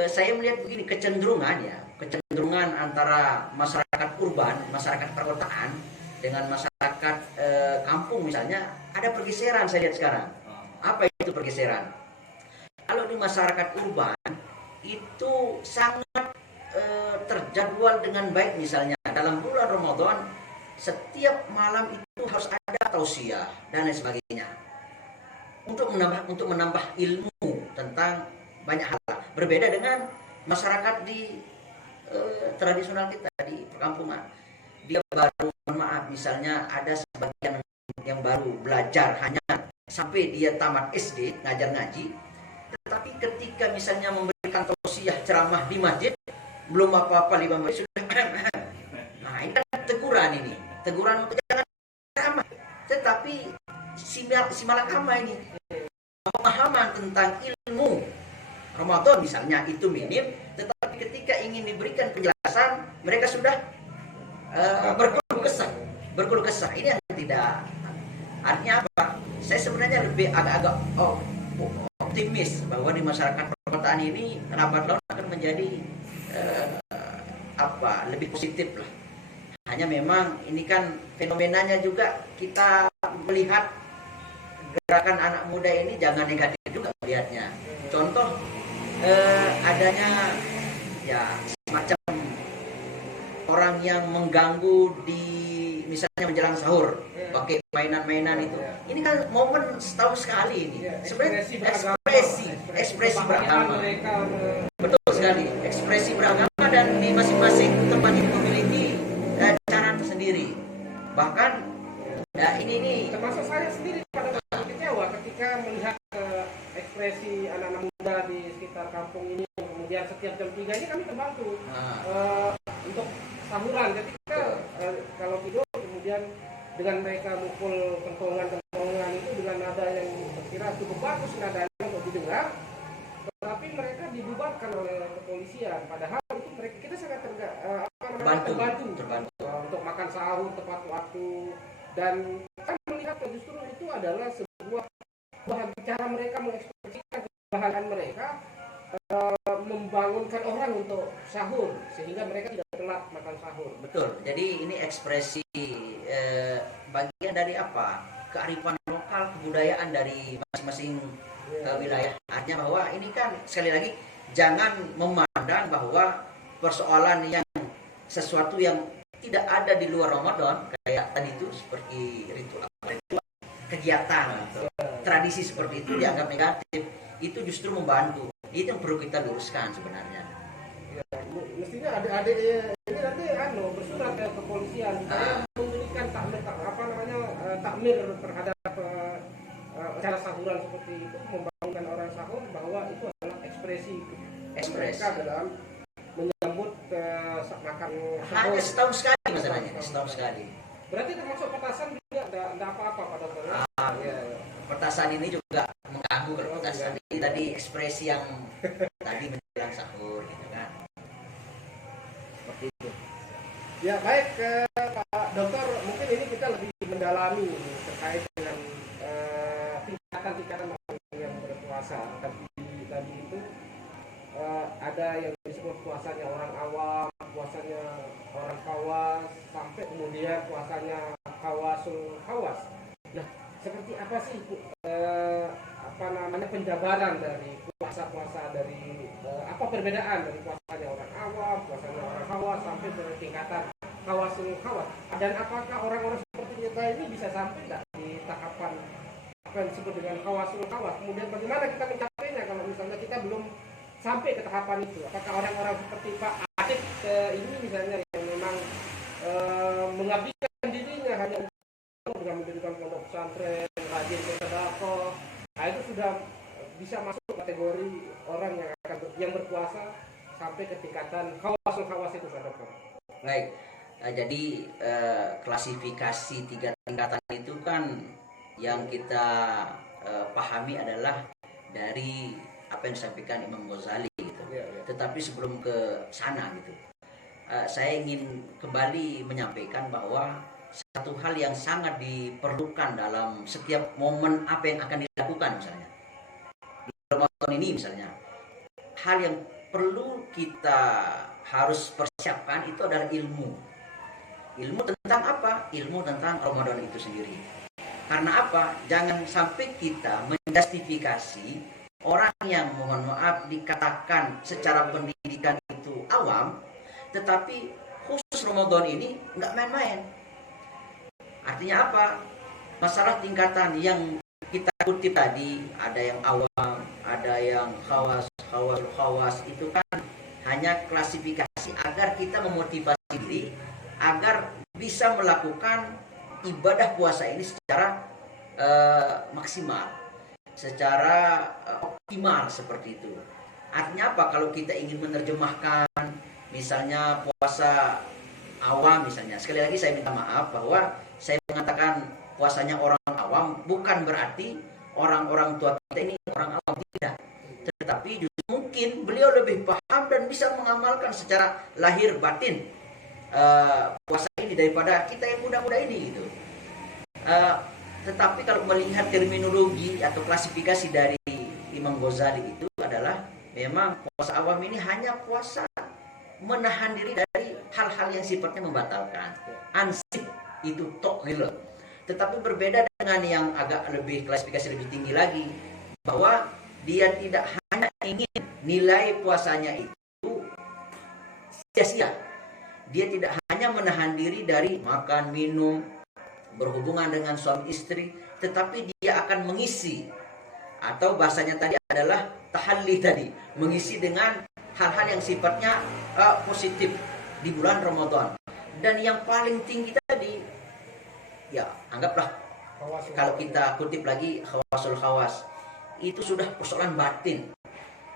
saya melihat begini, kecenderungan antara masyarakat urban, masyarakat perkotaan dengan masyarakat kampung misalnya, ada pergeseran saya lihat sekarang. Apa itu pergeseran? Kalau di masyarakat urban itu sangat terjadwal dengan baik, misalnya dalam bulan Ramadan setiap malam itu harus ada tausiah dan lain sebagainya untuk menambah ilmu tentang banyak hal. Berbeda dengan masyarakat di tradisional kita di perkampungan. Dia baru, maaf, misalnya ada sebagian yang baru belajar hanya sampai dia tamat SD ngajar ngaji, tetapi ketika misalnya memberikan tausiah ceramah di masjid belum apa-apa 5 menit sudah nah ini kan teguran untuk jangan ceramah, tetapi si malakama ini pemahaman tentang ilmu Ramadan misalnya itu minim, tetapi ketika ingin diberikan penjelasan mereka sudah berkeluh kesah. Ini yang tidak, artinya apa? Saya sebenarnya lebih agak-agak optimis bahwa di masyarakat perkotaan ini lambat laun akan menjadi lebih positif lah. Hanya memang ini kan fenomenanya juga kita melihat gerakan anak muda ini jangan negatif juga melihatnya. Contoh adanya ya semacam orang yang mengganggu di misalnya menjelang sahur pakai mainan-mainan itu. Ini kan momen setahun sekali ini. Sebenarnya ekspresi beragama. Betul sekali, ekspresi beragama, dan di masing-masing tempat itu memiliki cara tersendiri. Bahkan ya ini termasuk saya sendiri pada kecewa ketika melihat ekspresi anak-anak muda di sekitar kampung ini. Kemudian setiap jam 3 ini kami terbantu untuk sahuran. Ketika kalau tidur kemudian dengan mereka mukul kentongan itu dengan nada yang kira cukup bagus nadanya untuk didengar, tetapi mereka dibubarkan oleh kepolisian. Padahal itu kita sangat terbantu untuk makan sahur tepat waktu, dan kan melihat justru itu adalah sebuah cara mereka mengekspresikan kebahagiaan mereka, membangunkan orang untuk sahur sehingga mereka tidak telat makan sahur. Betul. Jadi ini ekspresi bagian dari apa? Kearifan lokal, kebudayaan dari masing-masing wilayah. Artinya bahwa ini kan sekali lagi jangan memandang bahwa persoalan yang sesuatu yang tidak ada di luar Ramadan, kayak tadi itu seperti ritual kegiatan, tradisi seperti itu dianggap negatif, itu justru membantu. Itu yang perlu kita luruskan sebenarnya. Ya, mestinya adik-adik ini nanti bersurat ke kepolisian supaya memberikan takmir terhadap acara sahuran seperti itu, membangunkan orang sahur bahwa itu adalah ekspresi mereka dalam menyambut makan sahur. Hanya setahun sekali masalahnya, setahun sekali. Berarti termasuk petasan juga ada apa-apa pada dokter? Ya. Petasan ini juga mengganggu kalau petasan ini tadi ekspresi yang tadi menjelang sahur gitu kan. Seperti itu. Ya baik Pak Dokter, mungkin ini kita lebih mendalami terkait dengan tingkatan-tingkatan yang berpuasa. Tadi itu ada yang disebut puasanya orang awam, puasanya orang khawas, sampai kemudian puasanya khawasul khawas. Nah, seperti apa sih penjabaran dari puasa-puasa dari apa perbedaan dari puasanya orang awam, puasanya orang khawas sampai ke tingkatan khawasul khawas? Dan apakah orang-orang seperti kita ini bisa sampai nggak di tahapan apa yang disebut dengan khawasul khawas? Kemudian bagaimana kita mencapainya kalau misalnya kita belum sampai ke tahapan itu? Apakah orang-orang seperti Pak Atik ini misalnya yang memang mengabdikan dirinya hanya dengan mendirikan pondok pesantren, rajin bersedekah, nah itu sudah bisa masuk kategori orang yang berpuasa sampai ke tingkatan khawasul khawas itu, Pak Dokter? Baik, jadi klasifikasi 3 tingkatan itu kan yang kita pahami adalah dari apa yang disampaikan Imam Ghazali gitu. Ya. Tetapi sebelum ke sana gitu, saya ingin kembali menyampaikan bahwa satu hal yang sangat diperlukan dalam setiap momen apa yang akan dilakukan misalnya di Ramadan ini misalnya, hal yang perlu kita harus persiapkan itu adalah ilmu tentang apa? Ilmu tentang Ramadan itu sendiri. Karena apa? Jangan sampai kita menjustifikasi orang yang mohon maaf dikatakan secara pendidikan itu awam, tetapi khusus Ramadan ini nggak main-main. Artinya apa? Masalah tingkatan yang kita kutip tadi, ada yang awam, ada yang khawas, itu kan hanya klasifikasi agar kita memotivasi diri agar bisa melakukan ibadah puasa ini secara maksimal, secara optimal seperti itu. Artinya apa? Kalau kita ingin menerjemahkan misalnya puasa awam misalnya, sekali lagi saya minta maaf bahwa saya mengatakan puasanya orang awam bukan berarti orang-orang tua kita ini orang awam, tidak. Tetapi justru mungkin beliau lebih paham dan bisa mengamalkan secara lahir batin puasa ini daripada kita yang muda-muda ini gitu. Tetapi kalau melihat terminologi atau klasifikasi dari Imam Ghazali itu adalah memang puasa awam ini hanya puasa menahan diri dari hal-hal yang sifatnya membatalkan. Ansip itu tokhil. Tetapi berbeda dengan yang agak lebih klasifikasi lebih tinggi lagi, bahwa dia tidak hanya ingin nilai puasanya itu sia-sia. Dia tidak hanya menahan diri dari makan, minum, berhubungan dengan suami istri, tetapi dia akan mengisi, atau bahasanya tadi adalah tahalli tadi, mengisi dengan hal-hal yang sifatnya positif di bulan Ramadan. Dan yang paling tinggi tadi, ya anggaplah kalau kita kutip lagi khawasul khawas, itu sudah persoalan batin.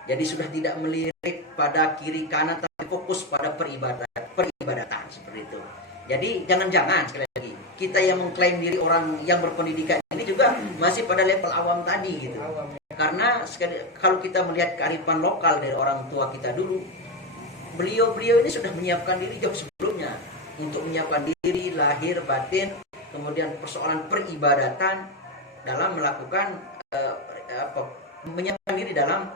Jadi sudah tidak melirik pada kiri kanan, tapi fokus pada peribadatan seperti itu. Jadi jangan-jangan sekali lagi kita yang mengklaim diri orang yang berpendidikan ini juga masih pada level awam tadi gitu. Karena kalau kita melihat kearifan lokal dari orang tua kita dulu, beliau-beliau ini sudah menyiapkan diri jauh sebelumnya untuk menyiapkan diri lahir batin, kemudian persoalan peribadatan dalam melakukan menyiapkan diri dalam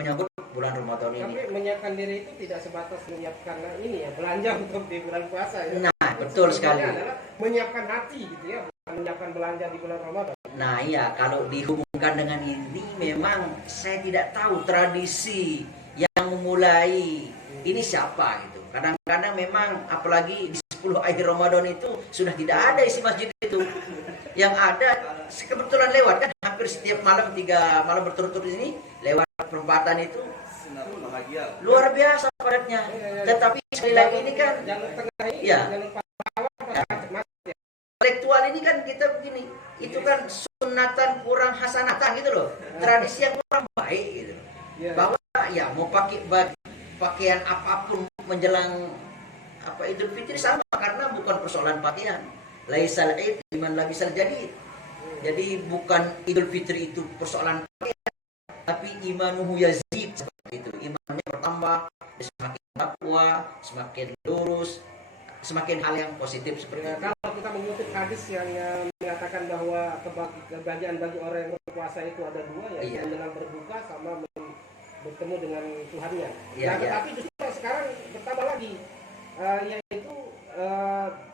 menyambut bulan Ramadan ini. Tapi menyiapkan diri itu tidak sebatas menyiapkan ini ya, belanja untuk di bulan puasa ya. Nah, betul sekali. Adalah menyiapkan hati gitu ya, bukan menyiapkan belanja di bulan Ramadan. Nah iya, kalau dihubungkan dengan ini memang saya tidak tahu tradisi yang memulai ini siapa gitu. Kadang-kadang memang apalagi 10 akhir Ramadan itu sudah tidak ada isi masjid itu. Yang ada kebetulan lewat kan hampir setiap malam 3 malam berturut-turut ini lewat perempatan itu Sinar bahagia. luar biasa padatnya. Tetapi sekali lagi ini kan Jalur tengah ini, ya, jalur macet. intelektual ini kan kita begini, itu kan sunatan kurang hasanatan gitu loh, tradisi yang kurang baik gitu. Ya. Bahwa ya mau pakai pakaian apapun menjelang apa Idul Fitri sama, karena bukan persoalan pakaian. Laisal id liman labisal jadid. Jadi bukan Idul Fitri itu persoalan pakaian, tapi imanuhu yazid, seperti itu. Imannya bertambah, semakin takwa, semakin lurus, semakin hal yang positif seperti Ya, itu. kalau kita mengutip hadis yang mengatakan bahwa kebahagiaan bagi orang yang berpuasa itu ada dua, ya, Iya. dengan berbuka sama bertemu dengan Tuhannya. Iya, Nah, iya. tetapi justru sekarang bertambah lagi, yaitu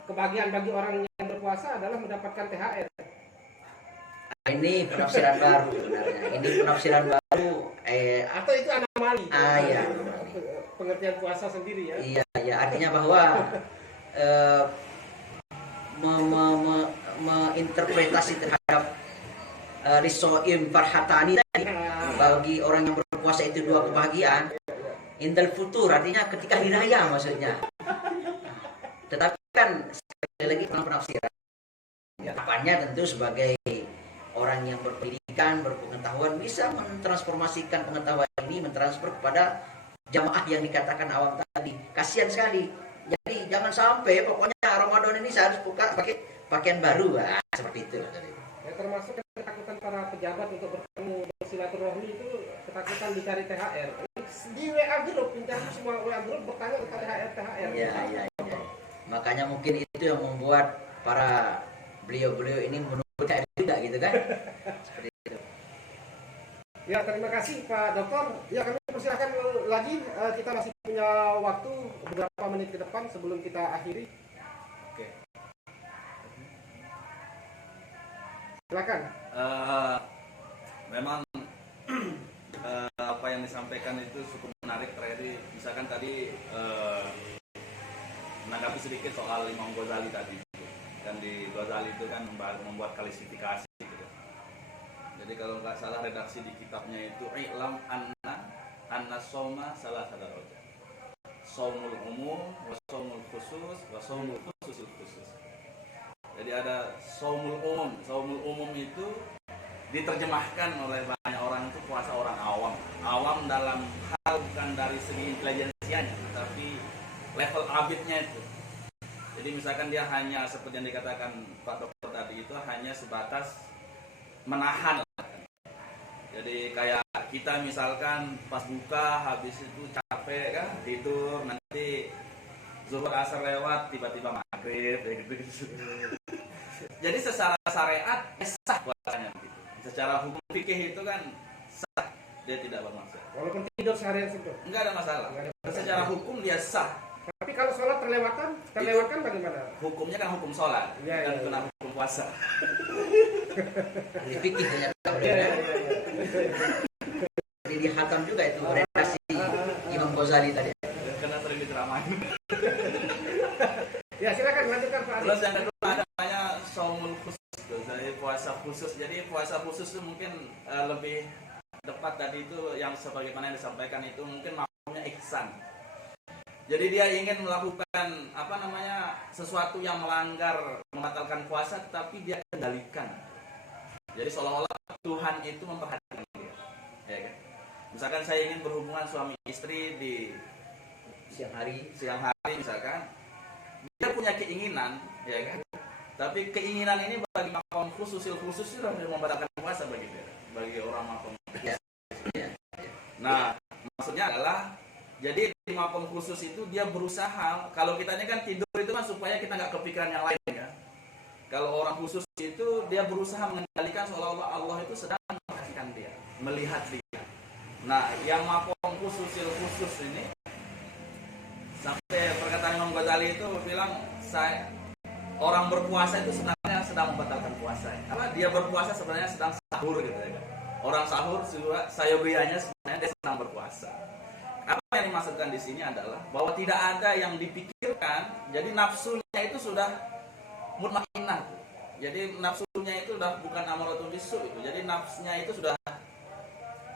kebahagiaan bagi orang yang berpuasa adalah mendapatkan THR. Ini penafsiran baru sebenarnya. Ini penafsiran baru. Atau itu anomali. Iya. Pengertian puasa sendiri ya. Iya, iya. Artinya bahwa menginterpretasi terhadap risoim farhatani tadi, bagi orang yang berpuasa itu dua kebahagiaan. Indal futur artinya ketika hari raya maksudnya. Tetapi kan sekali lagi penafsiran. Harapannya tentu sebagai orang yang berpendidikan, berpengetahuan bisa mentransformasikan pengetahuan ini, mentransfer kepada jamaah yang dikatakan awam tadi. Kasihan sekali. Jadi jangan sampai pokoknya Ramadan ini saya harus pakai pakaian baru, seperti itu. Ya, termasuk ketakutan para pejabat untuk bertemu bersilaturahmi itu ketakutan dicari THR. Di WA grup, pinjam semua WA grup bertanya tentang THR. Iya, iya, iya. Makanya mungkin itu yang membuat para beliau-beliau ini menunggu THR juga gitu kan. Seperti itu. Ya, terima kasih Pak Dokter. Ya, kami persilakan lagi, kita masih punya waktu beberapa menit ke depan sebelum kita akhiri. Oke. Silakan. Memang apa yang disampaikan itu cukup menarik terakhir. Misalkan tadi menanggapi sedikit soal Imam Ghazali tadi. Dan di Ghazali itu kan membuat klasifikasi. Gitu. Jadi kalau nggak salah redaksi di kitabnya itu i'lam anna soma salah sadarojah. Saumul umum, wa saumul khusus, wa saumul khususul khusus. Jadi ada saumul umum. Saumul umum itu diterjemahkan oleh banyak orang itu puasa orang awam. Awam dalam hal bukan dari segi intelijensianya, tapi level abidnya itu. Jadi misalkan dia hanya seperti yang dikatakan Pak Dokter tadi itu hanya sebatas menahan. Jadi kayak kita misalkan pas buka habis itu capek kan tidur, nanti zuhur asar lewat tiba-tiba maghrib gitu. Jadi secara syariat sah puasanya gitu. Secara hukum fikih itu kan sah, dia tidak bermasalah. Walaupun tidur seharian sebelum. Enggak ada masalah. Secara hukum dia sah. Tapi kalau sholat terlewatkan bagaimana? Hukumnya kan hukum sholat, Ya, bukan ya, kena hukum puasa. Ahli fikih ternyata. Jadi dihatam juga itu redaksi Imam Ghazali tadi. Karena sering diceramain. Ya, silakan lanjutkan Pak Ali. Terus yang kedua ada namanya saumul khusus, jadi puasa khusus. Jadi puasa khusus itu mungkin lebih tepat tadi itu yang sebagaimana yang disampaikan itu mungkin maksudnya ihsan. Jadi dia ingin melakukan sesuatu yang melanggar, membatalkan puasa, tapi dia kendalikan. Jadi seolah-olah Tuhan itu memperhatikan dia. Ya kan? Misalkan saya ingin berhubungan suami istri di siang hari misalkan, dia punya keinginan, ya kan? Tapi keinginan ini bagi makom khusus itu sudah membatalkan puasa bagi dia, bagi orang makom. Nah, maksudnya adalah jadi di makom khusus itu dia berusaha, kalau kita ini kan tidur itu kan supaya kita nggak kepikiran yang lain kan. Kalau orang khusus itu dia berusaha mengendalikan seolah-olah Allah itu sedang memperhatikan dia, melihat dia. Nah, yang makom khusus ini sampai perkataan Imam Ghazali itu bilang orang berpuasa itu sebenarnya sedang membatalkan puasa. Karena dia berpuasa sebenarnya sedang sahur gitu ya kan. Orang sahur juga sayogianya sebenarnya dia sedang berpuasa. Apa yang dimaksudkan di sini adalah bahwa tidak ada yang dipikirkan, jadi nafsunya itu sudah mutmainnah. Jadi nafsunya itu sudah bukan amaratul bisu itu. Jadi nafsunya itu sudah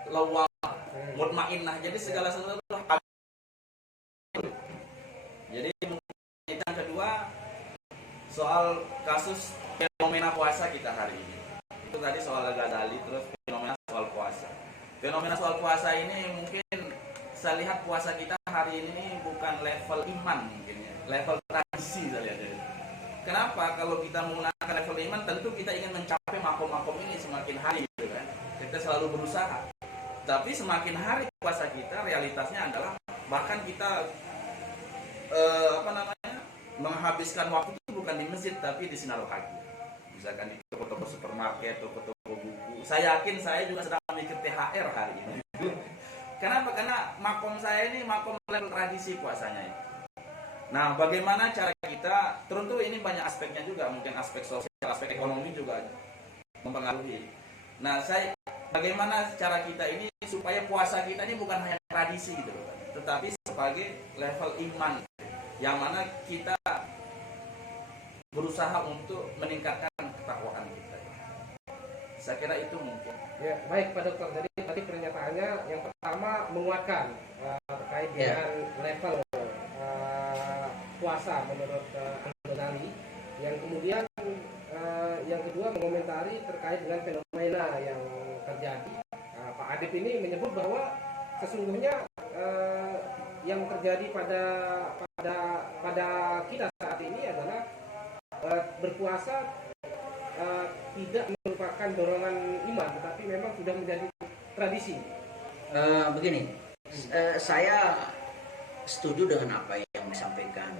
lawwamah, mutmainnah. Jadi segala sesuatu. Jadi yang kedua soal kasus fenomena puasa kita hari ini. Itu tadi soal Ghazali, terus fenomena soal puasa. Fenomena soal puasa ini mungkin saya lihat puasa kita hari ini bukan level iman mungkin ya, level tradisi saya lihat. Kenapa? Kalau kita menggunakan level iman, tentu kita ingin mencapai makom-makom ini semakin hari, gitu kan? Kita selalu berusaha. Tapi semakin hari puasa kita, realitasnya adalah bahkan kita menghabiskan waktu itu bukan di masjid tapi di sinar kaki. Misalkan di toko-toko supermarket, toko-toko buku. Saya yakin saya juga sedang mikir THR hari ini. Kenapa? Karena makom saya ini makom level tradisi puasanya itu. Nah, bagaimana cara kita? Tentu ini banyak aspeknya juga, mungkin aspek sosial, aspek ekonomi juga mempengaruhi. Nah, bagaimana cara kita ini supaya puasa kita ini bukan hanya tradisi gitu loh, tetapi sebagai level iman, yang mana kita berusaha untuk meningkatkan ketakwaan kita. Saya kira itu mungkin. Ya, baik Pak Dokter. Jadi tadi pernyataannya yang pertama menguatkan terkait dengan level puasa menurut Ghazali. Yang kemudian yang kedua mengomentari terkait dengan fenomena yang terjadi. Pak Adib ini menyebut bahwa sesungguhnya yang terjadi pada kita saat ini adalah berpuasa tidak merupakan dorongan iman, tetapi memang sudah menjadi tradisi. Begini, saya setuju dengan apa yang disampaikan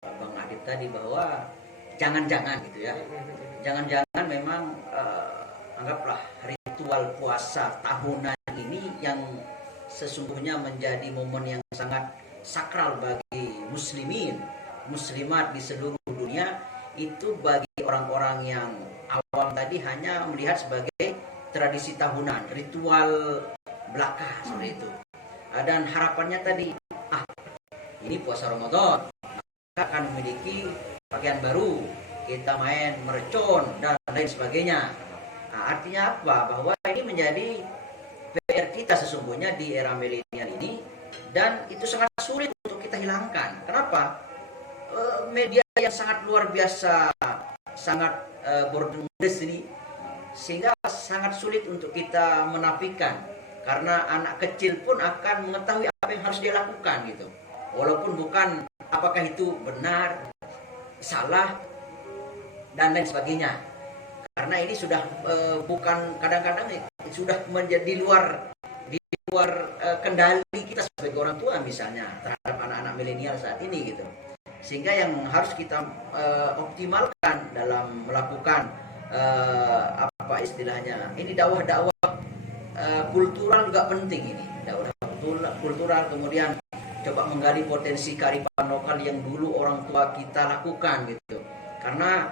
Bang Adib tadi, bahwa jangan-jangan gitu ya, jangan-jangan memang anggaplah ritual puasa tahunan ini yang sesungguhnya menjadi momen yang sangat sakral bagi muslimin, muslimat di seluruh dunia, itu bagi orang-orang yang awam tadi hanya melihat sebagai tradisi tahunan, ritual belaka seperti itu. Dan harapannya tadi, ini puasa Ramadan, maka akan memiliki pakaian baru, kita main mercon dan lain sebagainya. Nah, artinya apa? Bahwa ini menjadi PR kita sesungguhnya di era milenial ini, dan itu sangat sulit untuk kita hilangkan. Kenapa? Media yang sangat luar biasa, sangat borderless ini, sehingga sangat sulit untuk kita menafikan, karena anak kecil pun akan mengetahui apa yang harus dia lakukan gitu, walaupun bukan apakah itu benar, salah dan lain sebagainya, karena ini sudah bukan, kadang-kadang sudah menjadi luar kendali kita sebagai orang tua misalnya terhadap anak-anak milenial saat ini gitu. Sehingga yang harus kita optimalkan dalam melakukan apa istilahnya, ini dakwah-dakwah kultural juga penting ini, dakwah kultural, kemudian coba menggali potensi kearifan lokal yang dulu orang tua kita lakukan gitu. Karena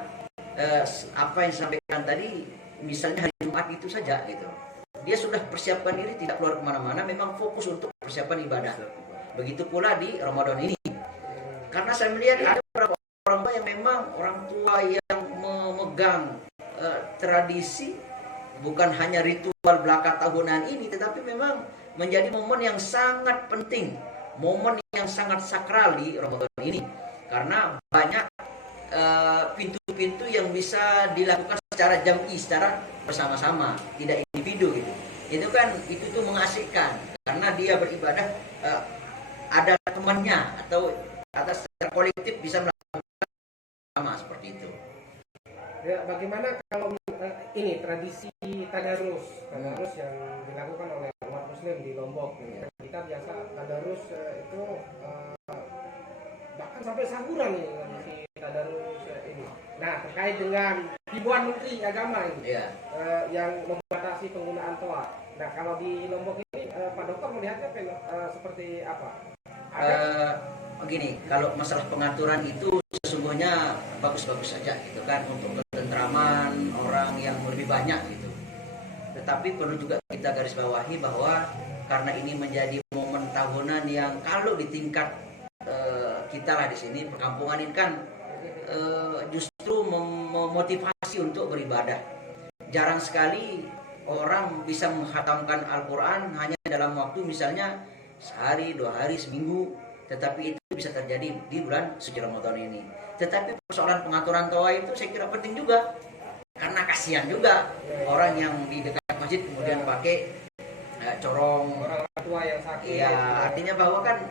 apa yang disampaikan tadi, misalnya hari Jumat itu saja gitu, dia sudah persiapkan diri, tidak keluar kemana-mana, memang fokus untuk persiapan ibadah. Begitu pula di Ramadan ini. Karena saya melihat ada beberapa orang tua yang memang orang tua yang memegang tradisi, bukan hanya ritual belaka tahunan ini, tetapi memang menjadi momen yang sangat penting, momen yang sangat sakral di Ramadan ini. Karena banyak pintu-pintu yang bisa dilakukan secara jam'i, secara bersama-sama, tidak individu gitu. Itu kan, itu tuh mengasihkan, karena dia beribadah ada temannya, atau atas secara kolektif bisa melakukan sama seperti itu. Ya, bagaimana kalau ini tradisi tadarus yang dilakukan oleh umat muslim di Lombok ini. Kita biasa tadarus itu bahkan sampai sahuran ini tradisi tadarus ini. Nah, terkait dengan himbauan Menteri Agama ini yang membatasi penggunaan toa. Nah, kalau di Lombok ini Pak Dokter melihatnya seperti apa? Begini, kalau masalah pengaturan itu sesungguhnya bagus-bagus saja gitu kan, untuk ketentraman orang yang lebih banyak gitu. Tetapi perlu juga kita garis bawahi bahwa karena ini menjadi momen tahunan yang kalau di tingkat kita lah di sini perkampungan ini kan justru memotivasi untuk beribadah. Jarang sekali orang bisa menghatamkan Al-Quran hanya dalam waktu misalnya sehari, 2 hari, seminggu. Tetapi itu bisa terjadi di bulan suci Ramadan ini. Tetapi persoalan pengaturan tawa itu saya kira penting juga, karena kasihan juga orang yang di dekat masjid kemudian pakai corong orang tua yang sakit. ya, artinya bahwa kan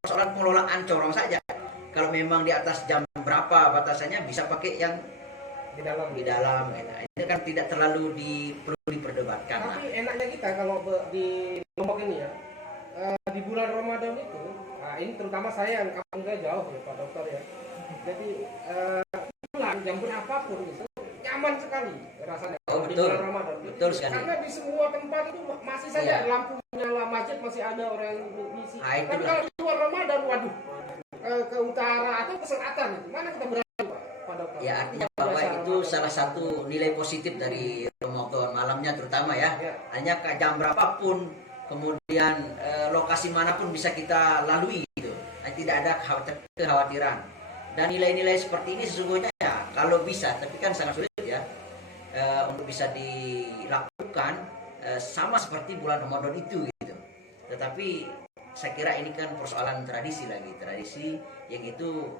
persoalan pengelolaan corong saja. Kalau memang di atas jam berapa batasannya bisa pakai yang di dalam. gitu. Ini kan tidak terlalu perlu diperdebatkan. Tapi enaknya kita kalau di Lombok ini ya, di bulan Ramadan itu, nah ini terutama saya yang kampung saya jauh ya Pak Dokter ya. Jadi bulan jam berapapun itu nyaman sekali rasanya Oh, di betul. bulan Ramadan. Betul sekali. Karena di semua tempat itu masih saja Iya. lampu nyala, masjid masih ada orang yang ngisi. Nah, itu Tapi lah. kalau di luar Ramadan, waduh, ke utara atau ke selatan, mana kita berani Pak Dokter? Ya, artinya bahwa itu salah satu nilai positif dari Ramadan malamnya terutama ya. Ya. Hanya ke jam berapapun, kemudian lokasi manapun bisa kita lalui gitu. Tidak ada kekhawatiran. Dan nilai-nilai seperti ini sesungguhnya ya kalau bisa, tapi kan sangat sulit ya untuk bisa dilakukan sama seperti bulan Ramadan itu gitu. Tetapi saya kira ini kan persoalan tradisi lagi, tradisi yang itu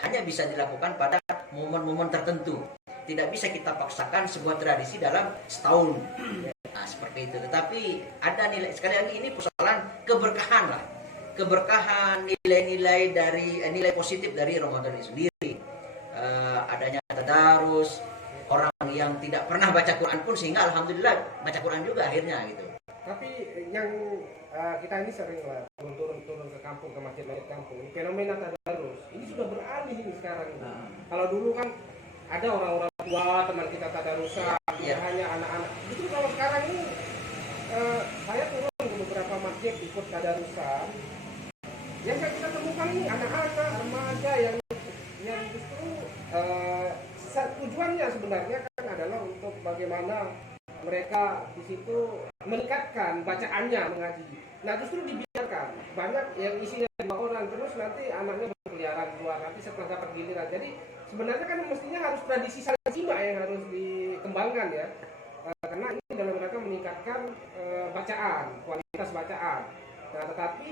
hanya bisa dilakukan pada momen-momen tertentu. Tidak bisa kita paksakan sebuah tradisi dalam setahun. Nah, seperti itu. Tetapi ada nilai, sekali lagi ini persoalan keberkahan lah. Keberkahan, nilai-nilai dari nilai positif dari Ramadan itu sendiri. Adanya tadarus, orang yang tidak pernah baca Quran pun sehingga alhamdulillah baca Quran juga akhirnya gitu. Tapi yang kita ini sering lah turun ke kampung, ke masjid-masjid kampung. Fenomena tadarus ini sudah beralih ini sekarang. Kalau dulu kan ada orang-orang tua teman kita tadarusan, Iya. hanya anak-anak. Itu kalau sekarang ini saya turun ke beberapa masjid ikut tadarusan. Yang kita temukan ini anak-anak, remaja yang justru tujuannya sebenarnya kan adalah untuk bagaimana mereka di situ meningkatkan bacaannya mengaji. Nah justru dibiarkan banyak yang isinya 5 orang terus nanti anaknya berkeliaran keluar nanti setelah dapat giliran. Jadi sebenarnya kan mestinya harus tradisi saling simak yang harus dikembangkan ya. Karena ini dalam rangka meningkatkan bacaan, kualitas bacaan. Nah tetapi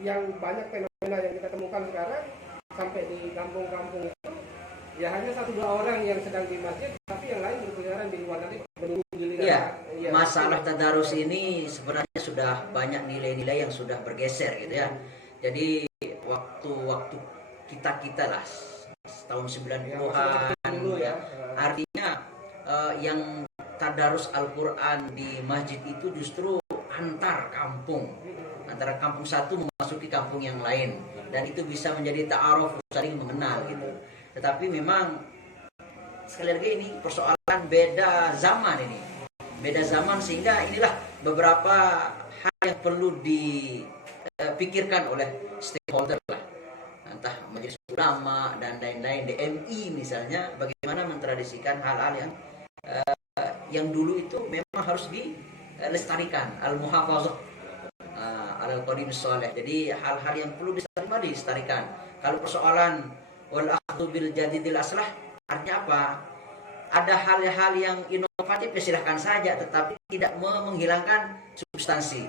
yang banyak fenomena yang kita temukan sekarang sampai di kampung-kampung itu ya hanya 1-2 orang yang sedang di masjid, tapi yang lain berkeliaran di luar nanti menunggu giliran. Iya, Ya, masalah tadarus ini sebenarnya sudah banyak nilai-nilai yang sudah bergeser gitu ya. Jadi waktu kita lah tahun 90-an dulu ya. artinya yang tadarus Al-Quran di masjid itu justru antar kampung satu memasuki kampung yang lain, dan itu bisa menjadi ta'aruf, saling mengenal gitu. Tetapi memang sekali lagi ini persoalan beda zaman sehingga inilah beberapa hal yang perlu dipikirkan oleh stakeholder lah, entah majelis ulama dan lain-lain, DMI misalnya, bagaimana mentradisikan hal-hal yang dulu itu memang harus dilestarikan, al-muhafazah al-qadim sholeh. Jadi hal-hal yang perlu dilestarikan. Kalau persoalan wal akhdhu bil jadidil aslah artinya apa? Ada hal-hal yang inovatif ya silahkan saja, tetapi tidak menghilangkan substansi.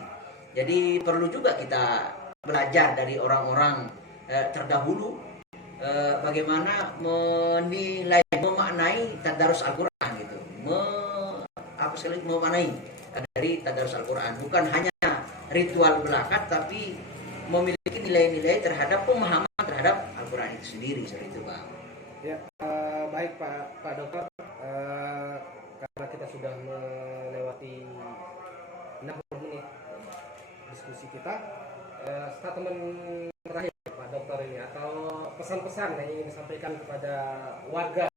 Jadi perlu juga kita belajar dari orang-orang terdahulu bagaimana menilai, memaknai tadarus Al-Quran gitu. Memaknai dari tadarus Al-Quran bukan hanya ritual belaka, tapi memiliki nilai-nilai terhadap pemahaman terhadap Al-Quran itu sendiri, seperti itu Bang. Ya, baik Pak Dokter, karena kita sudah melewati 60 menit diskusi kita, statement terakhir Pak Dokter ini atau pesan-pesan yang ingin disampaikan kepada warga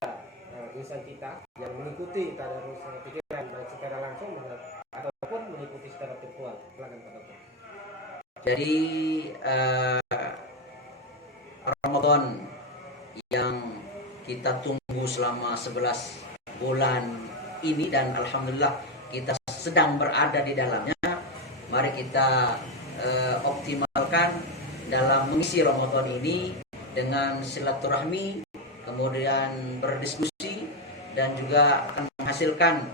insan kita yang mengikuti tadarus pikiran baik secara langsung ataupun mengikuti secara virtual. Silakan Pak Dokter. Jadi Ramadan yang kita tunggu selama 11 bulan ini dan alhamdulillah kita sedang berada di dalamnya, Mari kita optimalkan dalam mengisi Ramadan ini dengan silaturahmi, kemudian berdiskusi, dan juga akan menghasilkan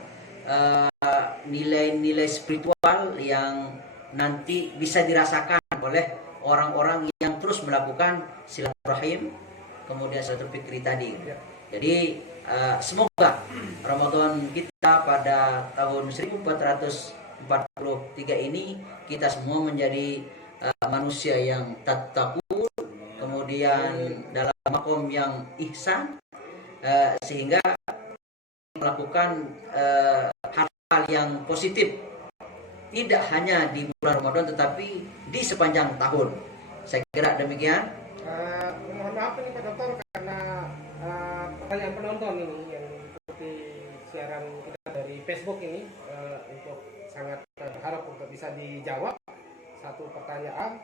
nilai-nilai spiritual yang nanti bisa dirasakan oleh orang-orang yang terus melakukan silaturahim, kemudian silaturahmi fikri tadi. Jadi semoga Ramadan kita pada tahun 1443 ini kita semua menjadi manusia yang tattaqun, kemudian dalam makom yang ihsan, sehingga melakukan hal-hal yang positif tidak hanya di bulan Ramadan tetapi di sepanjang tahun. Saya kira demikian. Mohon maaf ini Pak Dokter karena pertanyaan penonton ini yang mengikuti siaran kita dari Facebook ini untuk sangat berharap untuk bisa dijawab. Satu pertanyaan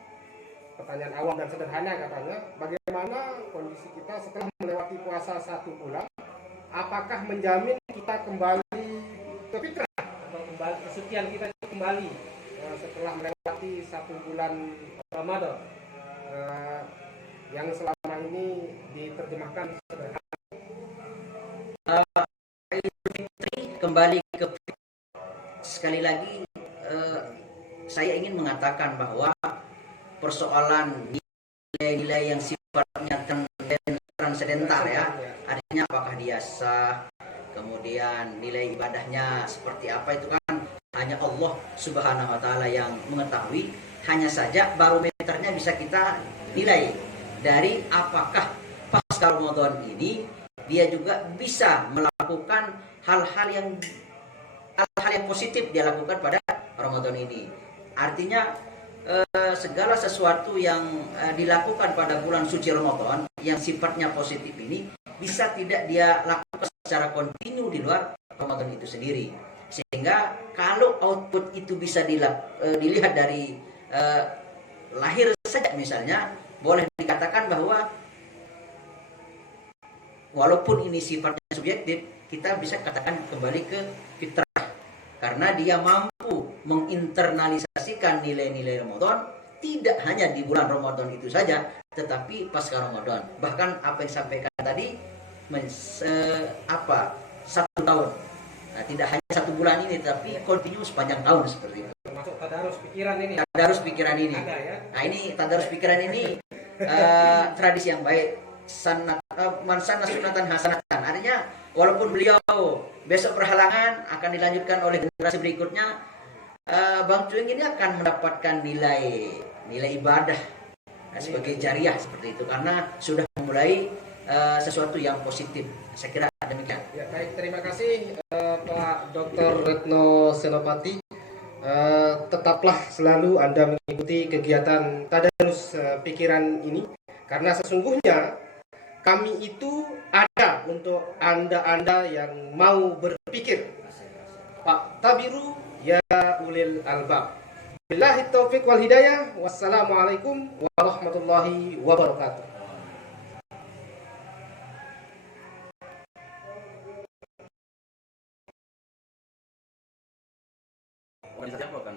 awam dan sederhana katanya, bagaimana kondisi kita setelah melewati puasa 1 bulan? Apakah menjamin kita kembali ke fitrah atau kembali kesucian kita kembali setelah melewati 1 bulan Ramadan yang selama ini diterjemahkan sederhana? Kembali ke sekali lagi saya ingin mengatakan bahwa persoalan nilai-nilai yang sifatnya transendental ya, artinya apakah dia sah, kemudian nilai ibadahnya seperti apa, itu kan hanya Allah Subhanahu wa taala yang mengetahui. Hanya saja barometernya bisa kita nilai dari apakah pasca Ramadan ini dia juga bisa melakukan hal-hal yang positif dia lakukan pada Ramadan ini. Artinya segala sesuatu yang dilakukan pada bulan suci Ramadan yang sifatnya positif ini bisa tidak dia lakukan secara kontinu di luar Ramadan itu sendiri. Sehingga kalau output itu bisa dilihat dari lahir saja misalnya, boleh dikatakan bahwa walaupun ini sifatnya subjektif, kita bisa katakan kembali ke fitrah karena dia mampu menginternalisasikan nilai-nilai Ramadan tidak hanya di bulan Ramadan itu saja, tetapi pasca Ramadan. Bahkan apa yang disampaikan tadi 1 tahun. Nah, tidak hanya 1 bulan ini, tapi kontinu sepanjang tahun seperti itu. Termasuk tadarus pikiran ini. Tadarus pikiran ini. Ada, ya? Nah, ini tadarus pikiran ini tradisi yang baik. Mansana sunatan hasanatan. Artinya walaupun beliau besok berhalangan akan dilanjutkan oleh generasi berikutnya, Bang Cuing ini akan mendapatkan nilai ibadah sebagai jariah seperti itu karena sudah memulai sesuatu yang positif. Saya kira demikian. Ya, baik, terima kasih Pak Dr. Retno Senopati. Tetaplah selalu Anda mengikuti kegiatan tadarus pikiran ini karena sesungguhnya kami itu ada untuk Anda yang mau berpikir. Pak Tabiru ya ulil albab. Billahi taufiq wal hidayah. Wassalamualaikum warahmatullahi wabarakatuh. Organisasi apa kan?